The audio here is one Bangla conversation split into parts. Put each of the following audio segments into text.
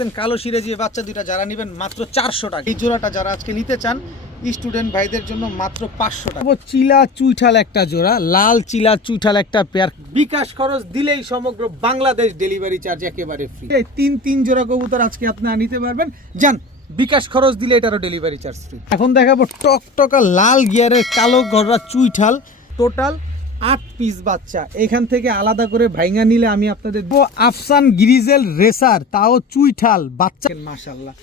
পার্সেন্ট কালো সিরাজি বাচ্চা দুইটা যারা নেবেন মাত্র 400 টাকা। এই জোড়াটা যারা আজকে নিতে চান স্টুডেন্ট ভাইদের জন্য মাত্র 500 টাকা। চিলা চুইঠাল একটা জোড়া, লাল চিলা চুইঠাল একটা পেয়ার। বিকাশ খরচ দিলেই সমগ্র বাংলাদেশ ডেলিভারি চার্জ একেবারে ফ্রি। এই তিন জোড়া কবুতর আজকে আপনারা নিতে পারবেন। যান, বিকাশ খরচ দিলে এটারও ডেলিভারি চার্জ ফ্রি। এখন দেখাবো টকটকা লাল গিয়ারের কালো গররা চুইঠাল, টোটাল 8 পিস বাচ্চা। এখান থেকে আলাদা করে ভাইঙ্গা নিলে আমি আপনাদের আফসান গ্রিজেল রেসার, তাও চুইঠাল বাচ্চা। মাশাআল্লাহ,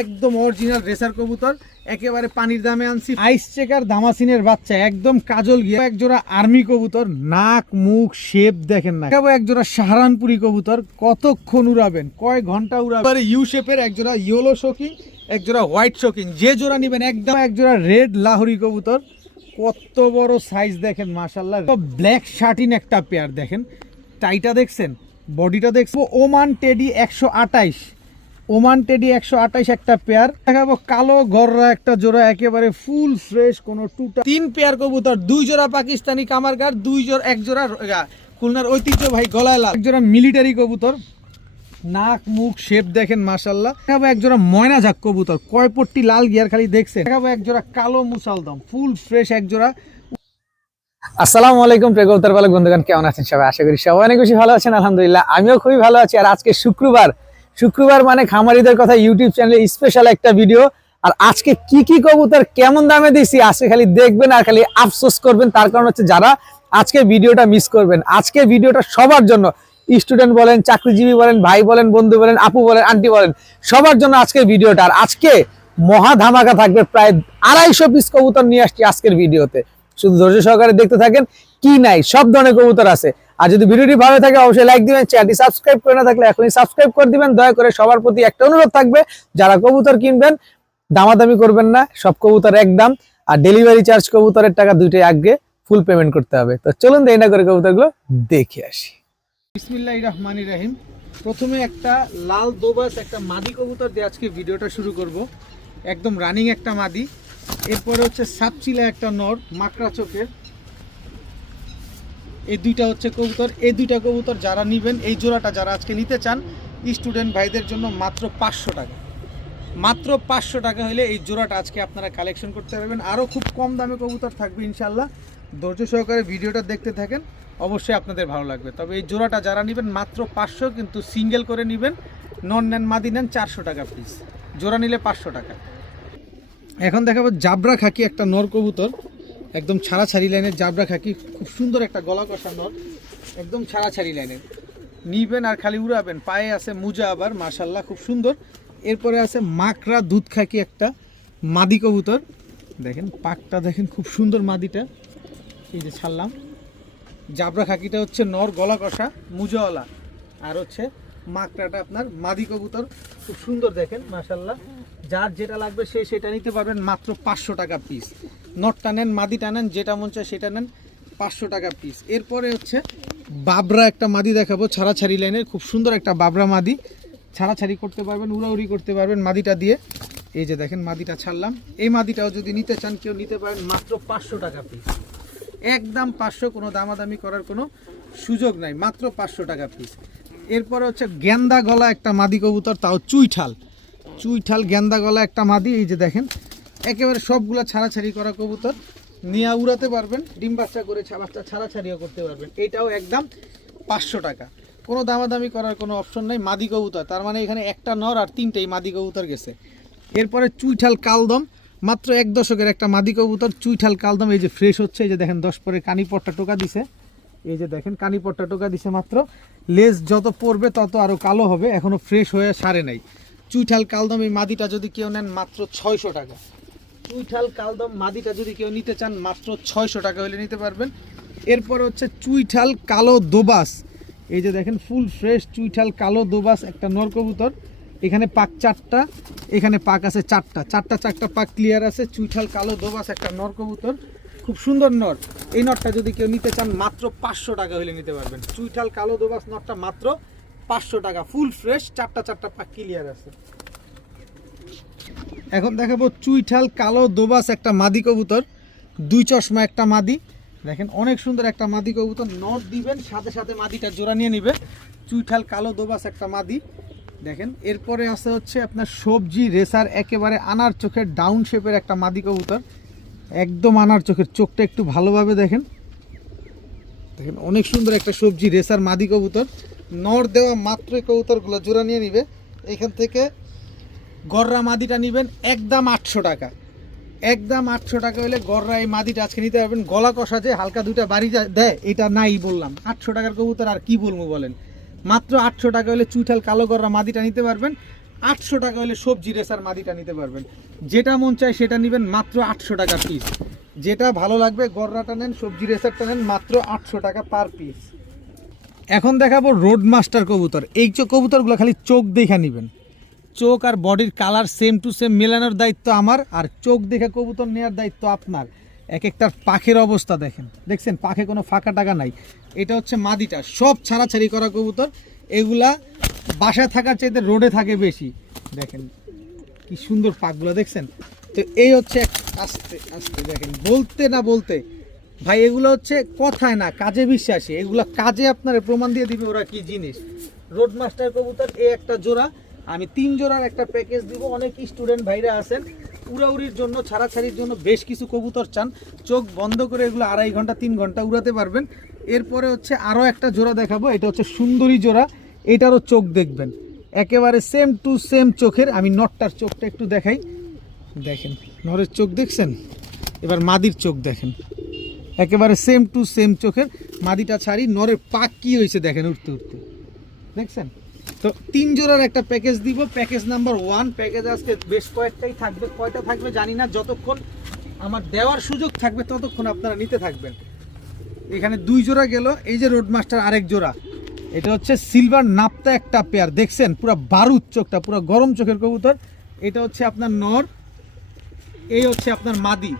একদম অরিজিনাল রেসার কবুতর, একেবারে পানির দামে আনছি। আইস চেকার দামাসিনের বাচ্চা, একদম কাজল গিয়া। এক জোড়া আর্মি কবুতর, নাক মুখ শেপ দেখেন না। এক জোড়া সাহারানপুরি কবুতর, কতক্ষণ উড়াবেন, কয় ঘন্টা উড়াবেন। ইউ শেপের এক জোড়া ইয়েলো শোকিং, এক জোড়া হোয়াইট শোকিং, যে জোড়া নিবেন একদম। এক জোড়া রেড লাহোরি কবুতর, কত বড় সাইজ দেখেন মাশাআল্লাহ। ব্ল্যাক শার্টিন একটা পেয়ার দেখেন, টাইটা দেখছেন, বডিটা দেখছেন। ওমান টেডি 128, ওমান টেডি 128 একটা পেয়ার দেখাবো। কালো গররা একটা জোড়া, একেবারে ফুল ফ্রেশ, কোনো টুটা। 3 পেয়ার কবুতর, 2 জোড়া পাকিস্তানি কামারগার, 1 জোড়া খুলনার ঐতিহ্য ভাই গলায় লাল। এক জোড়া মিলিটারি কবুতর, নাক মুখ শেপ দেখেন মাশাআল্লাহ। দেখাবো এক জোড়া ময়না ঝাক কবুতর, কয় পট্টি লাল গিয়ার খালি দেখছেন। দেখাবো এক জোড়া কালো মুসালদম, ফুল ফ্রেশ এক জোড়া। আসসালামু আলাইকুম প্রিয় কবুতর পালক বন্ধুগণ, কেমন আছেন সবাই? আশা করি সবাই অনেক বেশি ভালো আছেন। আলহামদুলিল্লাহ, আমিও খুবই ভালো আছি। আর আজকে শুক্রবার মানে খামারিদের কথা ইউটিউব চ্যানেলে স্পেশাল একটা ভিডিও। আর আজকে কি কবুতর কেমন দামে দিছি আজকে খালি দেখবেন আর খালি আফসোস করবেন। তার কারণ হচ্ছে যারা আজকে ভিডিওটা মিস করবেন, আজকে ভিডিওটা সবার জন্য, স্টুডেন্ট বলেন, চাকরিজীবী বলেন, ভাই বলেন, বন্ধু বলেন, আপু বলেন, আন্টি বলেন, সবার জন্য আজকের ভিডিওটা। আর আজকে মহা ধামাকা থাকবে, প্রায় 250 পিস কবুতর নিয়ে আসছি আজকের ভিডিওতে। শুধু ধৈর্য সহকারে দেখতে থাকেন, কি নাই সব ধরনের কবুতর আছে। আর যদি ভিডিওটি ভালো থাকে অবশ্যই লাইক দিবেন, চ্যানেলটি সাবস্ক্রাইব করে না থাকলে এখনই সাবস্ক্রাইব করে দিবেন। দয়া করে সবার প্রতি একটা অনুরোধ থাকবে, যারা কবুতর কিনবেন দামাদামি করবেন না, সব কবুতর একদম। আর ডেলিভারি চার্জ কবুতরের টাকা দুইটাই আগে ফুল পেমেন্ট করতে হবে। তো চলুন দেরি না করে কবুতরগুলো দেখে আসি। বিসমিল্লাহির রহমানির রহিম। প্রথমে একটা লাল দোবাস একটা মাদি কবুতর দিয়ে আজকে ভিডিওটা শুরু করব। একদম রানিং একটা মাদি। এরপরে হচ্ছে সাপচিলা একটা নর, মাকড়া চোখের। এই দুইটা হচ্ছে কবুতর। এই দুইটা কবুতর যারা নিবেন, এই জোড়াটা যারা আজকে নিতে চান স্টুডেন্ট ভাইদের জন্য মাত্র 500 টাকা। মাত্র 500 টাকা হলে এই জোড়াটা আজকে আপনারা কালেকশন করতে পারবেন। আরও খুব কম দামে কবুতর থাকবে ইনশাল্লাহ। ধৈর্য সহকারে ভিডিওটা দেখতে থাকেন, অবশ্যই আপনাদের ভালো লাগবে। তবে এই জোড়াটা যারা নেবেন মাত্র 500, কিন্তু সিঙ্গেল করে নেবেন। নন নেন মাদি নেন 400 টাকা পিস, জোড়া নিলে 500 টাকা। এখন দেখাবো জাবরা খাকি একটা নর কবুতর, একদম ছাড়াছাড়ি লাইনের জাবরা খাকি, খুব সুন্দর একটা গলা কষা নর, একদম ছাড়াছাড়ি লাইনের। নিবেন আর খালি উড়াবেন। পায়ে আছে মুজা আবার, মাশাল্লাহ খুব সুন্দর। এরপরে আছে মাকড়া দুধ খাকি একটা মাদি কবুতর, দেখেন পাকটা দেখেন খুব সুন্দর মাদিটা। এই যে ছাড়লাম। জাবরা খাকিটা হচ্ছে নর, গলা কষা, মুজাওয়ালা। আর হচ্ছে মাকড়াটা আপনার মাদি কবুতর, খুব সুন্দর দেখেন মাশাল্লাহ। যার যেটা লাগবে সে সেটা নিতে পারবেন মাত্র 500 টাকা পিস। নটটা নেন, মাদিটা নেন, যেটা মন চায় সেটা নেন, 500 টাকা পিস। এরপরে হচ্ছে বাবরা একটা মাদি দেখাবো, ছাড়াছাড়ি লাইনের, খুব সুন্দর একটা বাবরা মাদি। ছাড়াছাড়ি করতে পারবেন, উড়াউড়ি করতে পারবেন মাদিটা দিয়ে। এই যে দেখেন মাদিটা ছাড়লাম। এই মাদিটাও যদি নিতে চান কেউ নিতে পারেন মাত্র 500 টাকা পিস, একদম 500, কোনো দামাদামি করার কোনো সুযোগ নাই, মাত্র 500 টাকা পিস। এরপরে হচ্ছে গেন্দা গলা একটা মাদি কবুতর, তাও চুইঠাল গেন্দা গলা একটা মাদি। এই যে দেখেন একেবারে সবগুলা ছাড়াছাড়ি করা কবুতর, নিয়ে উড়াতে পারবেন, ডিম বাচ্চা করে বাচ্চা ছাড়াছাড়িও করতে পারবেন। এটাও একদম 500 টাকা, কোনো দামাদামি করার কোনো অপশন নাই। মাদি কবুতর, তার মানে এখানে একটা নর আর 3টেই মাদি কবুতর গেছে। এরপরে চুইঠাল কালদম, মাত্র 1 দশকের একটা মাদি কবুতর, চুইঠাল কালদম। এই যে ফ্রেশ হচ্ছে, এই যে দেখেন 10 পরে কানিপট্টা টোকা দিছে। এই যে দেখেন কানিপট্টা টোকা দিছে মাত্র। লেজ যত পড়বে তত আরও কালো হবে, এখনও ফ্রেশ হয়ে সারে নাই। চুইঠাল কালদম এই মাদিটা যদি কেউ নেন মাত্র 600 টাকা। চুইঠাল কালদম মাদিটা যদি কেউ নিতে চান মাত্র 600 টাকা হলে নিতে পারবেন। এরপর হচ্ছে চুইঠাল কালো দোবাস। এই যে দেখেন ফুল ফ্রেশ চুইঠাল কালো দোবাস একটা নর কবুতর। এখানে পাক 4টা, এখানে পাক আছে 4টা পাক ক্লিয়ার আছে। চুইঠাল কালো দোবাস একটা নর কবুতর, খুব সুন্দর নর। এই নরটা যদি কেউ নিতে চান মাত্র 500 টাকা হলে নিতে পারবেন। চুইঠাল কালো দোবাস নরটা মাত্র 500 টাকা, ফুল ফ্রেশ, 4টা পাক ক্লিয়ার আছে। এখন দেখাবো চুইঠাল কালো দোবাস একটা মাদি কবুতর, 2 চশমা একটা মাদি। দেখেন অনেক সুন্দর একটা মাদি কবুতর, নর দিবেন সাথে সাথে মাদিটা জোড়া নিয়ে নিবে। চুইঠাল কালো দোবাস একটা মাদি, দেখেন এরপরে আছে হচ্ছে আপনার সবজি রেসার, একেবারে আনার চোখের ডাউন শেপের একটা মাদি কবুতর, একদম আনার চোখের, চোখটা একটু ভালোভাবে দেখেন, দেখেন অনেক সুন্দর একটা সবজি রেসার মাদি কবুতর। নর দেওয়া মাত্র কবুতরগুলো জোড়া নিয়ে নিবে। এখান থেকে গররা মাদিটা নেবেন একদম 800 টাকা, একদম 800 টাকা হলে গররা এই মাদিটা আজকে নিতে পারবেন। গলা কষা যে হালকা দুটা বাড়ি দেয় এটা নাই বললাম, 800 টাকার কবুতর আর কি বলবো বলেন। মাত্র 800 টাকা হলে চুইঠাল কালো গররা মাদিটা নিতে পারবেন, 800 টাকা হলে সবজি রেসার মাদিটা নিতে পারবেন। যেটা মন চায় সেটা নেবেন, মাত্র 800 টাকা পিস। যেটা ভালো লাগবে গররাটা নেন, সবজি রেসারটা নেন, মাত্র 800 টাকা পার পিস। এখন দেখাবো রোড মাস্টার কবুতর। এই কবুতরগুলো খালি চোখ দেখে নেবেন, চোখ আর বডির কালার সেম টু সেম মেলানোর দায়িত্ব আমার, আর চোখ দেখে কবুতর নেওয়ার দায়িত্ব আপনার। এক একটার পাখের অবস্থা দেখেন, দেখছেন পাখে কোনো ফাঁকা টাকা নাই। এটা হচ্ছে মাদিটা, সব ছাড়াছাড়ি করা কবুতর, এগুলা বাসায় থাকার চাইতে রোডে থাকে বেশি। দেখেন কি সুন্দর পাকগুলো দেখছেন। তো এই হচ্ছে আস্তে আস্তে দেখেন, বলতে না বলতে ভাই এগুলো হচ্ছে কথায় না কাজে বিশ্বাসী, এগুলো কাজে আপনার প্রমাণ দিয়ে দিবে ওরা কি জিনিস। রোড মাস্টার কবুতর এই একটা জোড়া, আমি 3 জোড়ার একটা প্যাকেজ দিব। অনেক স্টুডেন্ট ভাইরা আছেন উড়াউড়ির জন্য, ছাড়াছাড়ির জন্য বেশ কিছু কবুতর চান, চোখ বন্ধ করে এগুলো 2.5 ঘন্টা 3 ঘন্টা উড়াতে পারবেন। এরপরে হচ্ছে আরও একটা জোড়া দেখাবো, এটা হচ্ছে সুন্দরী জোড়া, এটারও চোখ দেখবেন একেবারে সেম টু সেম চোখের। আমি নটটার চোখটা একটু দেখাই, দেখেন নরের চোখ দেখছেন, এবার মাদির চোখ দেখেন, একেবারে সেম টু সেম চোখের। মাদিটা ছাড়ি, নরের পাক কি হয়েছে দেখেন উঠতে উঠতে, দেখছেন। তো 3 জোড়ার একটা প্যাকেজ দিব, প্যাকেজ নাম্বার 1। প্যাকেজ আজকে বেশ কয়েকটাই থাকবে, কয়টা থাকবে জানি না, যতক্ষণ আমার দেওয়ার সুযোগ থাকবে ততক্ষণ আপনারা নিতে থাকবেন। এখানে 2 জোড়া গেল, এই যে রোড মাস্টার আরেক জোড়া, এটা হচ্ছে সিলভার নাপতা একটা পেয়ার, দেখছেন পুরো বারুদ চোখটা, পুরো গরম চোখের কবুতর। এটা হচ্ছে আপনার নর, এই হচ্ছে আপনার মাদি।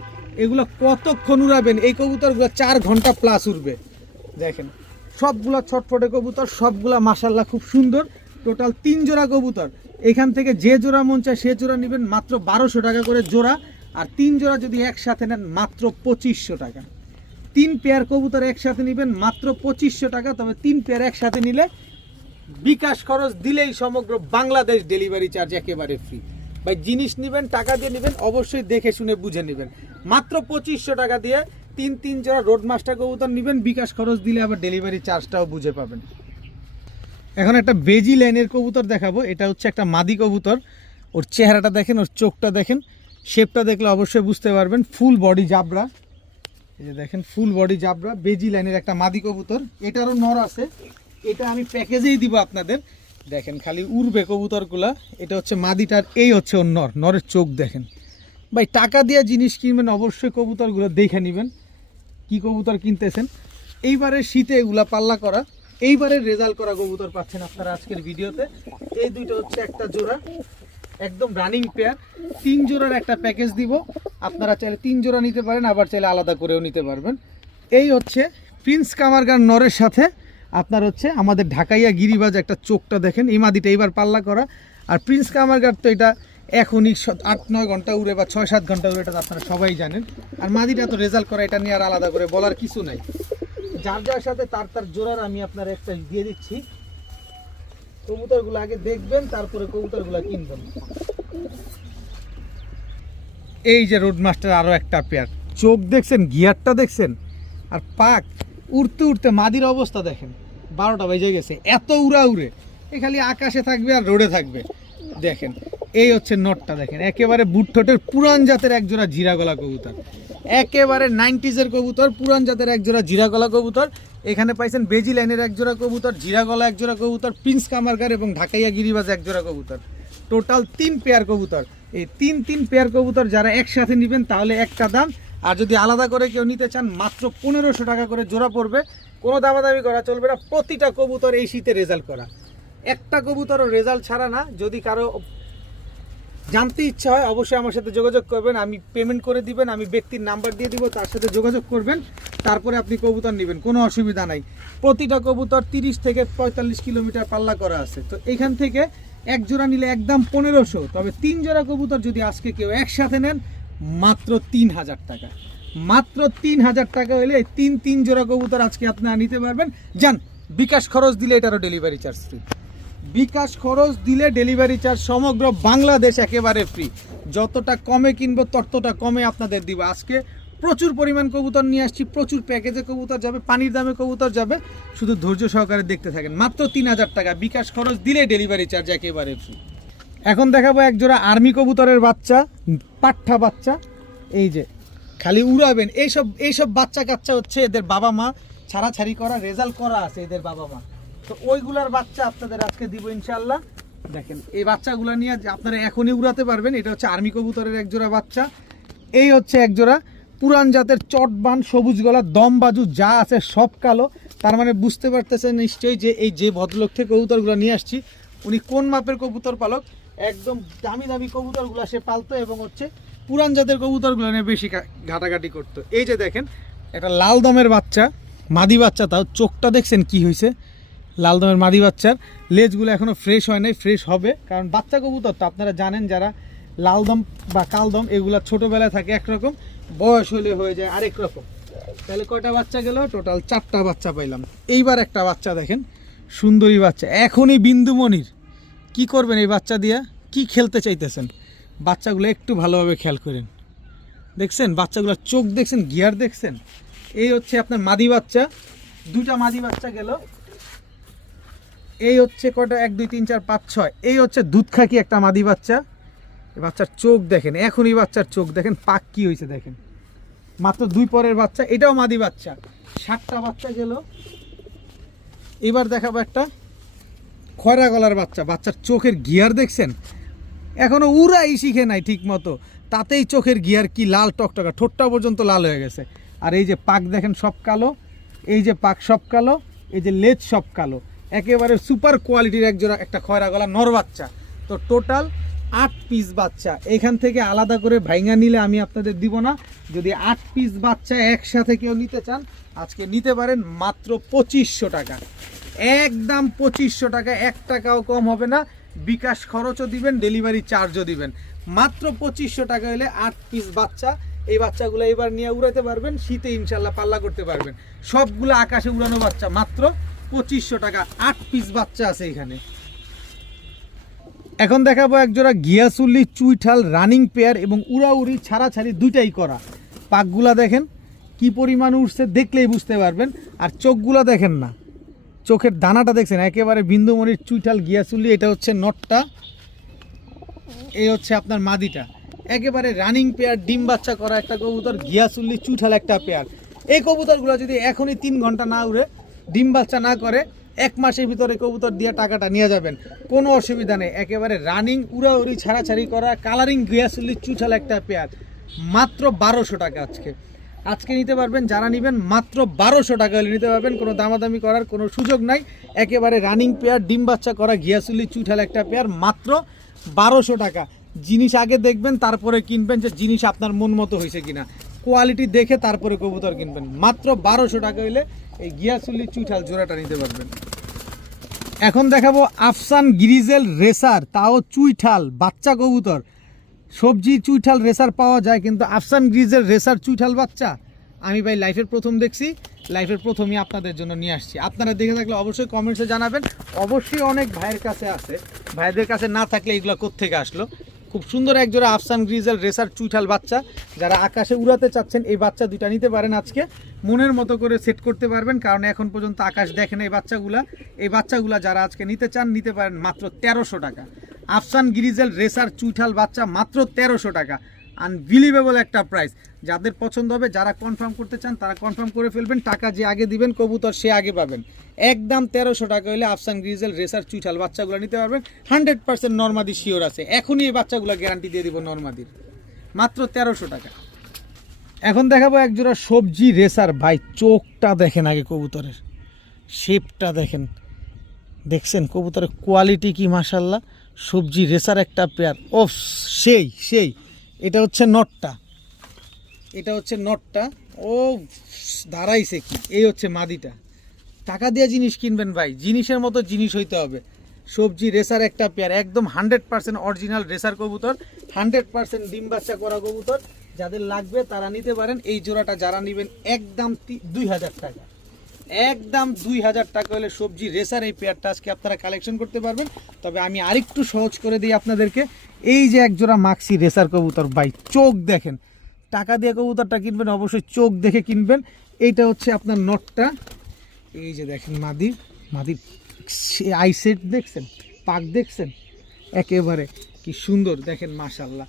এগুলো কতক্ষণ উড়াবেন এই কবুতরগুলো, 4 ঘন্টা প্লাস উড়বে। দেখেন সবগুলা ছটফটে কবুতর, সবগুলা মাশাল্লাহ খুব সুন্দর। টোটাল 3 জোড়া কবুতর, এখান থেকে যে জোড়া মন চায় সে জোড়া নেবেন, মাত্র 1200 টাকা করে জোড়া। আর 3 জোড়া যদি একসাথে নেন মাত্র 2500 টাকা। 3 পেয়ার কবুতর একসাথে নেবেন মাত্র 2500 টাকা। তবে 3 পেয়ার একসাথে নিলে বিকাশ খরচ দিলেই সমগ্র বাংলাদেশ ডেলিভারি চার্জ একেবারে ফ্রি। ভাই জিনিস নেবেন, টাকা দিয়ে নেবেন, অবশ্যই দেখে শুনে বুঝে নেবেন। মাত্র 2500 টাকা দিয়ে 3 জোড়া রোড মাস্টার কবুতর নেবেন, বিকাশ খরচ দিলে আবার ডেলিভারি চার্জটাও বুঝে পাবেন। এখন একটা বেজি লাইনের কবুতর দেখাবো, এটা হচ্ছে একটা মাদি কবুতর। ওর চেহারাটা দেখেন, ওর চোখটা দেখেন, শেপটা দেখলে অবশ্যই বুঝতে পারবেন। ফুল বডি জাবরা, এই যে দেখেন ফুল বডি জাবরা, বেজি লাইনের একটা মাদি কবুতর। এটারও নর আছে, এটা আমি প্যাকেজেই দিব আপনাদের। দেখেন খালি উড়বে কবুতরগুলা। এটা হচ্ছে মাদিটার, এই হচ্ছে ওর নর, নরের চোখ দেখেন। ভাই টাকা দিয়ে জিনিস কিনবেন, অবশ্যই কবুতরগুলো দেখে নেবেন কি কবুতর কিনতেছেন। এইবারে শীতে এগুলা পাল্লা করা, এইবারে রেজাল্ট করা কবুতর পাচ্ছেন আপনারা আজকের ভিডিওতে। এই দুইটা হচ্ছে একটা জোড়া, একদম রানিং পেয়ার। 3 জোড়ার একটা প্যাকেজ দিব, আপনারা চাইলে 3 জোড়া নিতে পারেন, আবার চাইলে আলাদা করেও নিতে পারবেন। এই হচ্ছে প্রিন্স কামারগার নরের সাথে আপনার হচ্ছে আমাদের ঢাকাইয়া গিরিবাজ একটা চোখটা দেখেন। এই মাদিটা এইবার পাল্লা করা। আর প্রিন্স কামারগার তো এটা এখনই 8-9 ঘন্টা উড়ে বা 6-7 ঘন্টা উড়ে, এটা আপনারা সবাই জানেন। আর মাদিটা তো রেজাল্ট করা, এটা নিয়ে আর আলাদা করে বলার কিছু নাই। যার যার সাথে তার তার জোড়ার আমি আপনার একটা দিয়ে দিচ্ছি। কবুতরগুলো আগে দেখবেন, তারপরে কবুতরগুলো কিনবেন। এই যে রোড মাস্টার আরও একটা পেয়ার, চোখ দেখছেন, গিয়ারটা দেখছেন, আর পাক উড়তে উড়তে মাদির অবস্থা দেখেন। 12টা বেজে গেছে, এত উড়া উড়ে, এ খালি আকাশে থাকবে আর রোডে থাকবে। দেখেন এই হচ্ছে নটটা দেখেন, একেবারে বুটঠোঁটের পুরান জাতের একজোড়া জিরা গলা কবুতর, একেবারে 90s-এর কবুতর, পুরান জাতের একজোড়া জিরা গলা কবুতর। এখানে পাইছেন বেজি লাইনের একজোড়া কবুতর, জিরা গলা একজোড়া কবুতর, প্রিন্স কামারগার এবং ঢাকাইয়া গিরিবাজ একজোড়া কবুতর। টোটাল 3 পেয়ার কবুতর। এই 3 পেয়ার কবুতর যারা একসাথে নেবেন তাহলে একটা দাম, আর যদি আলাদা করে কেউ নিতে চান মাত্র 1500 টাকা করে জোড়া পড়বে। কোনো দামাদামি করা চলবে না, প্রতিটা কবুতর এই শীতে রেজাল্ট করা। একটা কবুতরও রেজাল্ট ছাড়া না। যদি কারো জানতে ইচ্ছা হয় অবশ্যই আমার সাথে যোগাযোগ করবেন, আমি পেমেন্ট করে দিবেন, আমি ব্যক্তির নাম্বার দিয়ে দিব, তার সাথে যোগাযোগ করবেন, তারপরে আপনি কবুতর নেবেন, কোনো অসুবিধা নাই। প্রতিটা কবুতর 30 থেকে 45 কিলোমিটার পাল্লা করা আছে। তো এখান থেকে এক জোড়া নিলে একদম 1500, তবে 3 জোড়া কবুতর যদি আজকে কেউ একসাথে নেন মাত্র 3000 টাকা। মাত্র 3000 টাকা হলে 3 জোড়া কবুতর আজকে আপনারা নিতে পারবেন। যান, বিকাশ খরচ দিলে এটারও ডেলিভারি চার্জ ফ্রি। বিকাশ খরচ দিলে ডেলিভারি চার্জ সমগ্র বাংলাদেশ একেবারে ফ্রি। যতটা কমে কিনবো ততটা কমে আপনাদের দিব। আজকে প্রচুর পরিমাণ কবুতর নিয়ে আসছি, প্রচুর প্যাকেজে কবুতর যাবে, পানির দামে কবুতর যাবে, শুধু ধৈর্য সহকারে দেখতে থাকেন। মাত্র 3000 টাকা বিকাশ খরচ দিলে ডেলিভারি চার্জ একেবারে ফ্রি। এখন দেখাবো এক জোড়া আর্মি কবুতরের বাচ্চা, পাঠা বাচ্চা। এই যে খালি উড়াবেন, এইসব বাচ্চা কাচ্চা হচ্ছে এদের বাবা মা ছাড়াছাড়ি করা, রেজাল্ট করা আছে এদের বাবা মা, তো ওইগুলার বাচ্চা আপনাদের আজকে দিব ইনশাল্লাহ। দেখেন এই বাচ্চাগুলো নিয়ে আপনারা এখনই উড়াতে পারবেন। এটা হচ্ছে আর্মি কবুতরের এক জোড়া বাচ্চা। এই হচ্ছে এক জোড়া পুরান জাতের চটবান সবুজ গলা, দম বাজু যা আছে সব কালো। তার মানে বুঝতে পারতেছেন নিশ্চয়ই যে এই যে ভদ্রলোক থেকে কবুতরগুলো নিয়ে আসছি উনি কোন মাপের কবুতর পালক। একদম দামি দামি কবুতরগুলো সে পালতো এবং হচ্ছে পুরান জাতের কবুতরগুলো নিয়ে বেশি ঘাটাঘাটি করতো। এই যে দেখেন একটা লাল দমের বাচ্চা, মাদি বাচ্চা, তাও চোখটা দেখছেন কি হয়েছে লাল দমের মাদি বাচ্চার। লেজগুলো এখনও ফ্রেশ হয় নাই, ফ্রেশ হবে, কারণ বাচ্চা কবুতর তো আপনারা জানেন যারা লাল দম বা কালদম এগুলা ছোটোবেলায় থাকে একরকম, বয়স হলে হয়ে যায় আরেক রকম। তাহলে কয়টা বাচ্চা গেল? টোটাল 4টা বাচ্চা পাইলাম। এইবার একটা বাচ্চা দেখেন, সুন্দরী বাচ্চা, এখনই বিন্দুমণির। কি করবেন এই বাচ্চা দিয়ে, কি খেলতে চাইতেছেন? বাচ্চাগুলো একটু ভালোভাবে খেয়াল করেন, দেখছেন বাচ্চাগুলোর চোখ দেখছেন, গিয়ার দেখছেন। এই হচ্ছে আপনার মাদি বাচ্চা, 2টা মাদি বাচ্চা গেল। এই হচ্ছে কটা, 1 2 3 4 5 6। এই হচ্ছে দুধ খাকি একটা মাদি বাচ্চা। বাচ্চার চোখ দেখেন, এখনই বাচ্চার চোখ দেখেন, পাক কি হয়েছে দেখেন, মাত্র 2 পরের বাচ্চা, এটাও মাদি বাচ্চা। 7টা বাচ্চা গেল। এবার দেখাবো একটা খয়রা গলার বাচ্চা। বাচ্চার চোখের গিয়ার দেখছেন, এখনো উড়াই শিখে নাই ঠিক মতো, তাতেই চোখের গিয়ার কি লাল টকটকা, ঠোঁটটা পর্যন্ত লাল হয়ে গেছে। আর এই যে পাক দেখেন সব কালো, এই যে পাক সব কালো, এই যে লেজ সব কালো, একেবারে সুপার কোয়ালিটির একজোড়া একটা খয়রা গলা নর বাচ্চা। তো টোটাল 8 পিস বাচ্চা। এখান থেকে আলাদা করে ভাইঙা নিলে আমি আপনাদের দিব না। যদি 8 পিস বাচ্চা একসাথে কেউ নিতে চান আজকে নিতে পারেন মাত্র 2500 টাকা, একদম 2500 টাকা, 1 টাকাও কম হবে না। বিকাশ খরচও দিবেন, ডেলিভারি চার্জও দিবেন। মাত্র 2500 টাকা হলে 8 পিস বাচ্চা। এই বাচ্চাগুলো এবার নিয়ে উড়াতে পারবেন, শীতে ইনশাল্লাহ পাল্লা করতে পারবেন। সবগুলো আকাশে উড়ানো বাচ্চা, মাত্র 2500 টাকা, 8 পিস বাচ্চা আছে এখানে। এখন দেখাবো একজোড়া গিয়াসুল্লি চুইঠাল রানিং পেয়ার এবং উড়াউড়ি ছাড়াছাড়ি দুইটাই করা। পাকগুলা দেখেন কি পরিমাণ উঠছে, দেখলেই বুঝতে পারবেন। আর চোখগুলা দেখেন না, চোখের দানাটা দেখছেন, একেবারে বিন্দুমণির চুইঠাল গিয়াসুল্লি। এটা হচ্ছে নটটা, এই হচ্ছে আপনার মাদিটা। একেবারে রানিং পেয়ার, ডিম বাচ্চা করা একটা কবুতর, গিয়াসুল্লি চুইঠাল একটা পেয়ার। এই কবুতরগুলো যদি এখনই 3 ঘন্টা না উড়ে, ডিম বাচ্চা না করে, 1 মাসের ভিতরে কবুতর দিয়ে টাকাটা নিয়ে যাবেন, কোনো অসুবিধা নেই। একেবারে রানিং উড়াউড়ি ছাড়াছাড়ি করা কালারিং গিয়াসুল্লি চুইঠাল একটা পেয়ার, মাত্র 1200 টাকা। আজকে নিতে পারবেন, যারা নেবেন মাত্র 1200 টাকা হলে নিতে পারবেন, কোনো দামাদামি করার কোনো সুযোগ নাই। একেবারে রানিং পেয়ার, ডিম বাচ্চা করা গিয়াসুল্লি চুইঠাল একটা পেয়ার, মাত্র 1200 টাকা। জিনিস আগে দেখবেন, তারপরে কিনবেন যে জিনিস আপনার মন মতো হয়েছে কিনা, কোয়ালিটি দেখে তারপরে কবুতর কিনবেন। মাত্র 1200 টাকা হইলে এই গিয়াসুল্লি চুইঠাল জোড়াটা নিতে পারবেন। এখন দেখাবো আফসান গ্রিজেল রেসার, তাও চুইঠাল বাচ্চা কবুতর। সবজি চুইঠাল রেসার পাওয়া যায়, কিন্তু আফসান গ্রিজেল রেসার চুইঠাল বাচ্চা আমি ভাই লাইফের প্রথম দেখছি, লাইফের প্রথমই আপনাদের জন্য নিয়ে আসছি। আপনারা দেখে থাকলে অবশ্যই কমেন্টসে জানাবেন। অবশ্যই অনেক ভাইয়ের কাছে আছে, ভাইদের কাছে না থাকলে এগুলো কোত্থেকে আসলো। খুব সুন্দর একজোড়া আফসান গ্রিজেল রেসার চুইঠাল বাচ্চা। যারা আকাশে উড়াতে চাচ্ছেন এই বাচ্চা দুটা নিতে পারেন, আজকে মনের মতো করে সেট করতে পারবেন, কারণ এখন পর্যন্ত আকাশ দেখেন এই বাচ্চাগুলা যারা আজকে নিতে চান নিতে পারেন মাত্র 1300 টাকা। আফসান গ্রিজেল রেসার চুইঠাল বাচ্চা মাত্র 1300 টাকা, আনবিলিভেবল একটা প্রাইস। যাদের পছন্দ হবে, যারা কনফার্ম করতে চান তারা কনফার্ম করে ফেলবেন, টাকা যে আগে দিবেন কবুতর সে আগে পাবেন। একদম 1300 টাকা হলে আফসান গ্রিজেল রেসার চুইঠাল বাচ্চাগুলো নিতে পারবেন। 100% নরমাদি শিওর আছে, এখনই এই বাচ্চাগুলো গ্যারান্টি দিয়ে দিব নরমাদির, মাত্র 1300 টাকা। এখন দেখাবো একজোড়া সবজি রেসার। ভাই চোখটা দেখেন আগে, কবুতরের শেপটা দেখেন, দেখছেন কবুতরের কোয়ালিটি কি মাশাল্লাহ। সবজি রেসার একটা পেয়ার, ও সেই এটা হচ্ছে নটটা, ও দাঁড়াইছে কি। এই হচ্ছে মাদিটা। টাকা দিয়ে জিনিস কিনবেন ভাই, জিনিসের মতো জিনিস হইতে হবে। সবজি রেসার একটা পেয়ার, একদম 100% অরিজিনাল রেসার কবুতর, 100% ডিম বাচ্চা করা কবুতর। যাদের লাগবে তারা নিতে পারেন। এই জোড়াটা যারা নেবেন একদম 2000 টাকা, একদম 2000 টাকা হলে সবজি রেসার এই পেয়ারটা আজকে আপনারা কালেকশন করতে পারবেন। তবে আমি আরেকটু সহজ করে দিই আপনাদেরকে। এই যে এক জোড়া মাক্সি রেসার কবুতর ভাই, চোখ দেখেন, টাকা দিয়ে কবুতরটা কিনবেন অবশ্যই চোখ দেখে কিনবেন। এইটা হচ্ছে আপনার নটটা, এই যে দেখেন মাদির আইসেট দেখছেন, পাক দেখছেন, একেবারে কি সুন্দর দেখেন মাশাল্লাহ,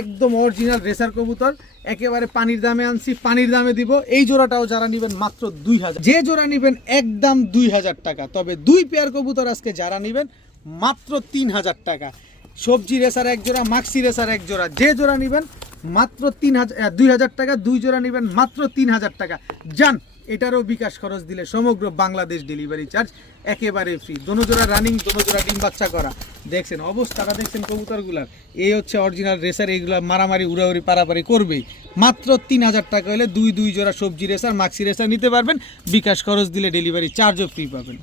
একদম অরিজিনাল রেসার কবুতর। একেবারে পানির দামে আনছি, পানির দামে দিব। এই জোড়াটাও যারা নেবেন মাত্র 2000, যে জোড়া নেবেন একদম 2000 টাকা। তবে 2 পেয়ার কবুতর আজকে যারা নেবেন মাত্র 3000 টাকা। সবজি রেসার এক জোড়া, মাক্সি রেসার এক জোড়া, যে জোড়া নেবেন মাত্র 2000 টাকা। 2 জোড়া নেবেন মাত্র 3000 টাকা। যান, এটারও বিকাশ খরচ দিলে সমগ্র বাংলাদেশ ডেলিভারি চার্জ একেবারে ফ্রি। দোনো জোড়া রানিং, দোনো জোড়া ডিম বাচ্চা করা। দেখছেন অবস্থাটা, দেখছেন কবুতরগুলার, এই হচ্ছে অরিজিনাল রেসার। এইগুলা মারামারি উড়াউড়ি পারাপারি করবেই। মাত্র 3000 টাকা হলে 2 জোড়া সবজি রেসার, মাক্সি রেসার নিতে পারবেন। বিকাশ খরচ দিলে ডেলিভারি চার্জও ফ্রি পাবেন।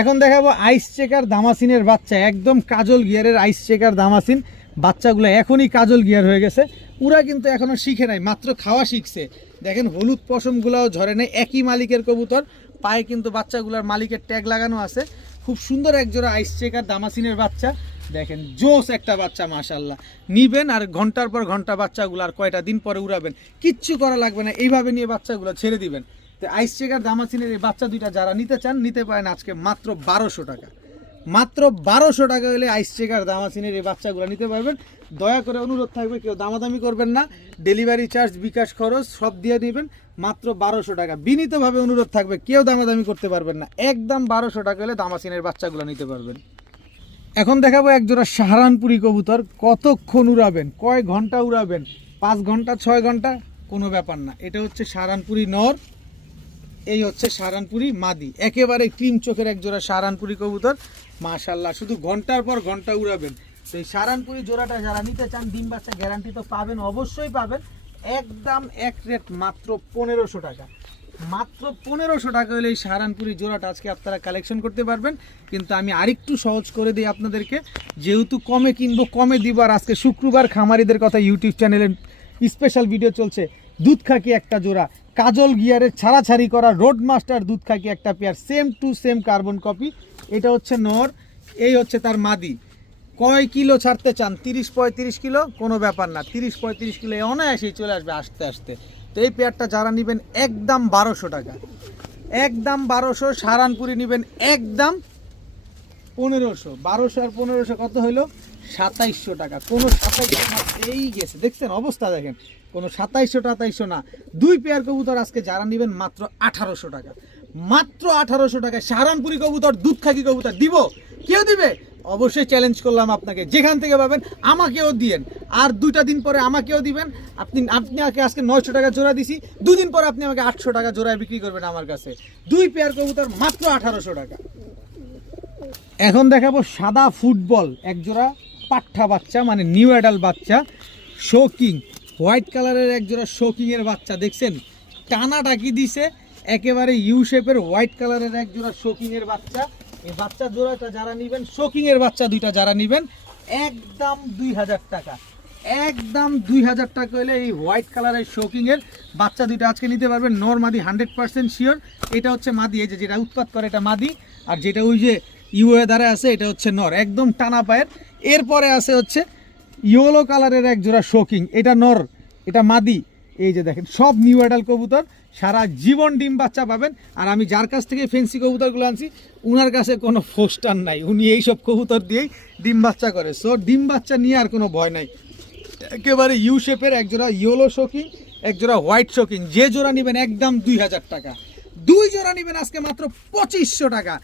এখন দেখাবো আইস চেকার দামাসিনের বাচ্চা, একদম কাজল গিয়ারের আইস চেকার দামাসিন। বাচ্চাগুলো এখনই কাজল গিয়ার হয়ে গেছে, ওরা কিন্তু এখনো শিখে নাই, মাত্র খাওয়া শিখছে। দেখেন হলুদ পশমগুলাও ঝরে নেই, একই মালিকের কবুতর, পায়ে কিন্তু বাচ্চাগুলোর মালিকের ট্যাগ লাগানো আছে। খুব সুন্দর এক জোড়া আইস চেকার দামাসিনের বাচ্চা, দেখেন জোস একটা বাচ্চা মাশাল্লাহ। নিবেন আর ঘন্টার পর ঘন্টা বাচ্চাগুলো আর কয়টা দিন পরে উড়াবেন, কিচ্ছু করা লাগবে না, এইভাবে নিয়ে বাচ্চাগুলো ছেড়ে দিবেন। তো আইস চেকার দামাসিনের এই বাচ্চা দুইটা যারা নিতে চান নিতে পারেন আজকে মাত্র 1200 টাকা। মাত্র 1200 টাকা হলে আইস চেকার দামাসিনের এই বাচ্চাগুলো নিতে পারবেন। দয়া করে অনুরোধ থাকবে, কেউ দামাদামি করবেন না, ডেলিভারি চার্জ বিকাশ খরচ সব দিয়ে নেবেন। মাত্র 1200 টাকা, বিনীতভাবে অনুরোধ থাকবে, কেউ দামাদামি করতে পারবেন না, একদম 1200 টাকা হলে দামাসিনের বাচ্চাগুলো নিতে পারবেন। এখন দেখাবো এক জোড়া সাহারানপুরি কবুতর। কতক্ষণ উড়াবেন, কয় ঘন্টা উড়াবেন, 5 ঘন্টা 6 ঘন্টা কোনো ব্যাপার না। এটা হচ্ছে সাহারানপুরি নর, এই হচ্ছে সাহারানপুরি মাদি, একেবারে ক্রিম চোখের এক জোড়া সাহারানপুরি কবুতর মাশাল্লাহ। শুধু ঘন্টার পর ঘন্টা উড়াবেন। তো এই সাহারানপুরি জোড়াটা যারা নিতে চান, ডিম বাচ্চা গ্যারান্টি তো পাবেন, অবশ্যই পাবেন। একদম এক রেট মাত্র 1500 টাকা। মাত্র 1500 টাকা হলে এই সাহারানপুরি জোড়াটা আজকে আপনারা কালেকশন করতে পারবেন। কিন্তু আমি আরেকটু সহজ করে দিই আপনাদেরকে, যেহেতু কমে কিনবো কমে দিব। আর আজকে শুক্রবার খামারিদের কথা ইউটিউব চ্যানেলে স্পেশাল ভিডিও চলছে। দুধ খাকি একটা জোড়া, কাজল গিয়ারের ছাড়াছাড়ি করা রোড মাস্টার দুধ খাকি একটা pair, same to same carbon copy. এটা হচ্ছে নর, এই হচ্ছে তার মাদি। কয় কিলো ছাড়তে চান? 30-35 কিলো, কোনো ব্যাপার না, 30-35 কিলো অনায়াসেই চলে আসবে আস্তে আস্তে। তো এই পেয়ারটা যারা নেবেন একদম 1200 টাকা, একদম 1200। সাহারানপুরি নেবেন একদম 1500। 1200 আর 1500 কত হলো? 2700 টাকা। কোনো 2700 না, এই গেছে, দেখছেন অবস্থা দেখেন, কোনো 2700-2800 না। 2 পেয়ার কবুতর আজকে যারা নেবেন মাত্র 1800 টাকা। মাত্র 1800 টাকায় সাহারানপুরি কবুতর, দুধ খাকি কবুতর দিব। কেউ দিবে? অবশ্যই চ্যালেঞ্জ করলাম আপনাকে, যেখান থেকে পাবেন আমাকেও দিয়েন, আর 2টা দিন পরে আমাকেও দিবেন। আপনি আজকে 900 টাকা জোড়া দিছি, 2 দিন পরে আপনি আমাকে 800 টাকা জোড়ায় বিক্রি করবেন আমার কাছে। 2 পেয়ার কবুতর মাত্র 1800 টাকা। এখন দেখাবো সাদা ফুটবল এক জোড়া পাঠা বাচ্চা, মানে নিউ অ্যাডাল্ট বাচ্চা, শোকিং হোয়াইট কালারের এক জোড়া শোকিংয়ের বাচ্চা। দেখছেন টানাটা কি দিছে, একেবারে ইউ শেপের হোয়াইট কালারের এক জোড়া শোকিংয়ের বাচ্চা। এই বাচ্চা জোড়াটা যারা নেবেন, শোকিংয়ের বাচ্চা দুইটা যারা নেবেন একদম 2000 টাকা। একদম 2000 টাকা হলে এই হোয়াইট কালারের শোকিংয়ের বাচ্চা দুইটা আজকে নিতে পারবেন। নর মাদি 100% শিওর। এটা হচ্ছে মাদি, এই যে যেটা উৎপাত করে এটা মাদি, আর যেটা ওই যে ইউএ দ্বারা আছে এটা হচ্ছে নর, একদম টানা পায়ের। এরপরে আছে হচ্ছে ইয়েলো কালারের এক জোড়া শোকিং, এটা নর, এটা মাদি। এই যে দেখেন সব নিউ অ্যাডাল্ট কবুতর, সারা জীবন ডিম বাচ্চা পাবেন। আর আমি যার কাছ থেকে ফেন্সি কবুতরগুলো আনছি উনার কাছে কোনো ফোস্টার নাই, উনি এইসব কবুতর দিয়েই ডিম বাচ্চা করে। সো ডিম বাচ্চা নিয়ে আর কোনো ভয় নাই। একেবারে ইউ শেপের এক জোড়া ইয়েলো শোকিং, এক জোড়া হোয়াইট শোকিং, যে জোড়া নেবেন একদম 2000 টাকা। 2 জোড়া নেবেন আজকে মাত্র 2500 টাকা।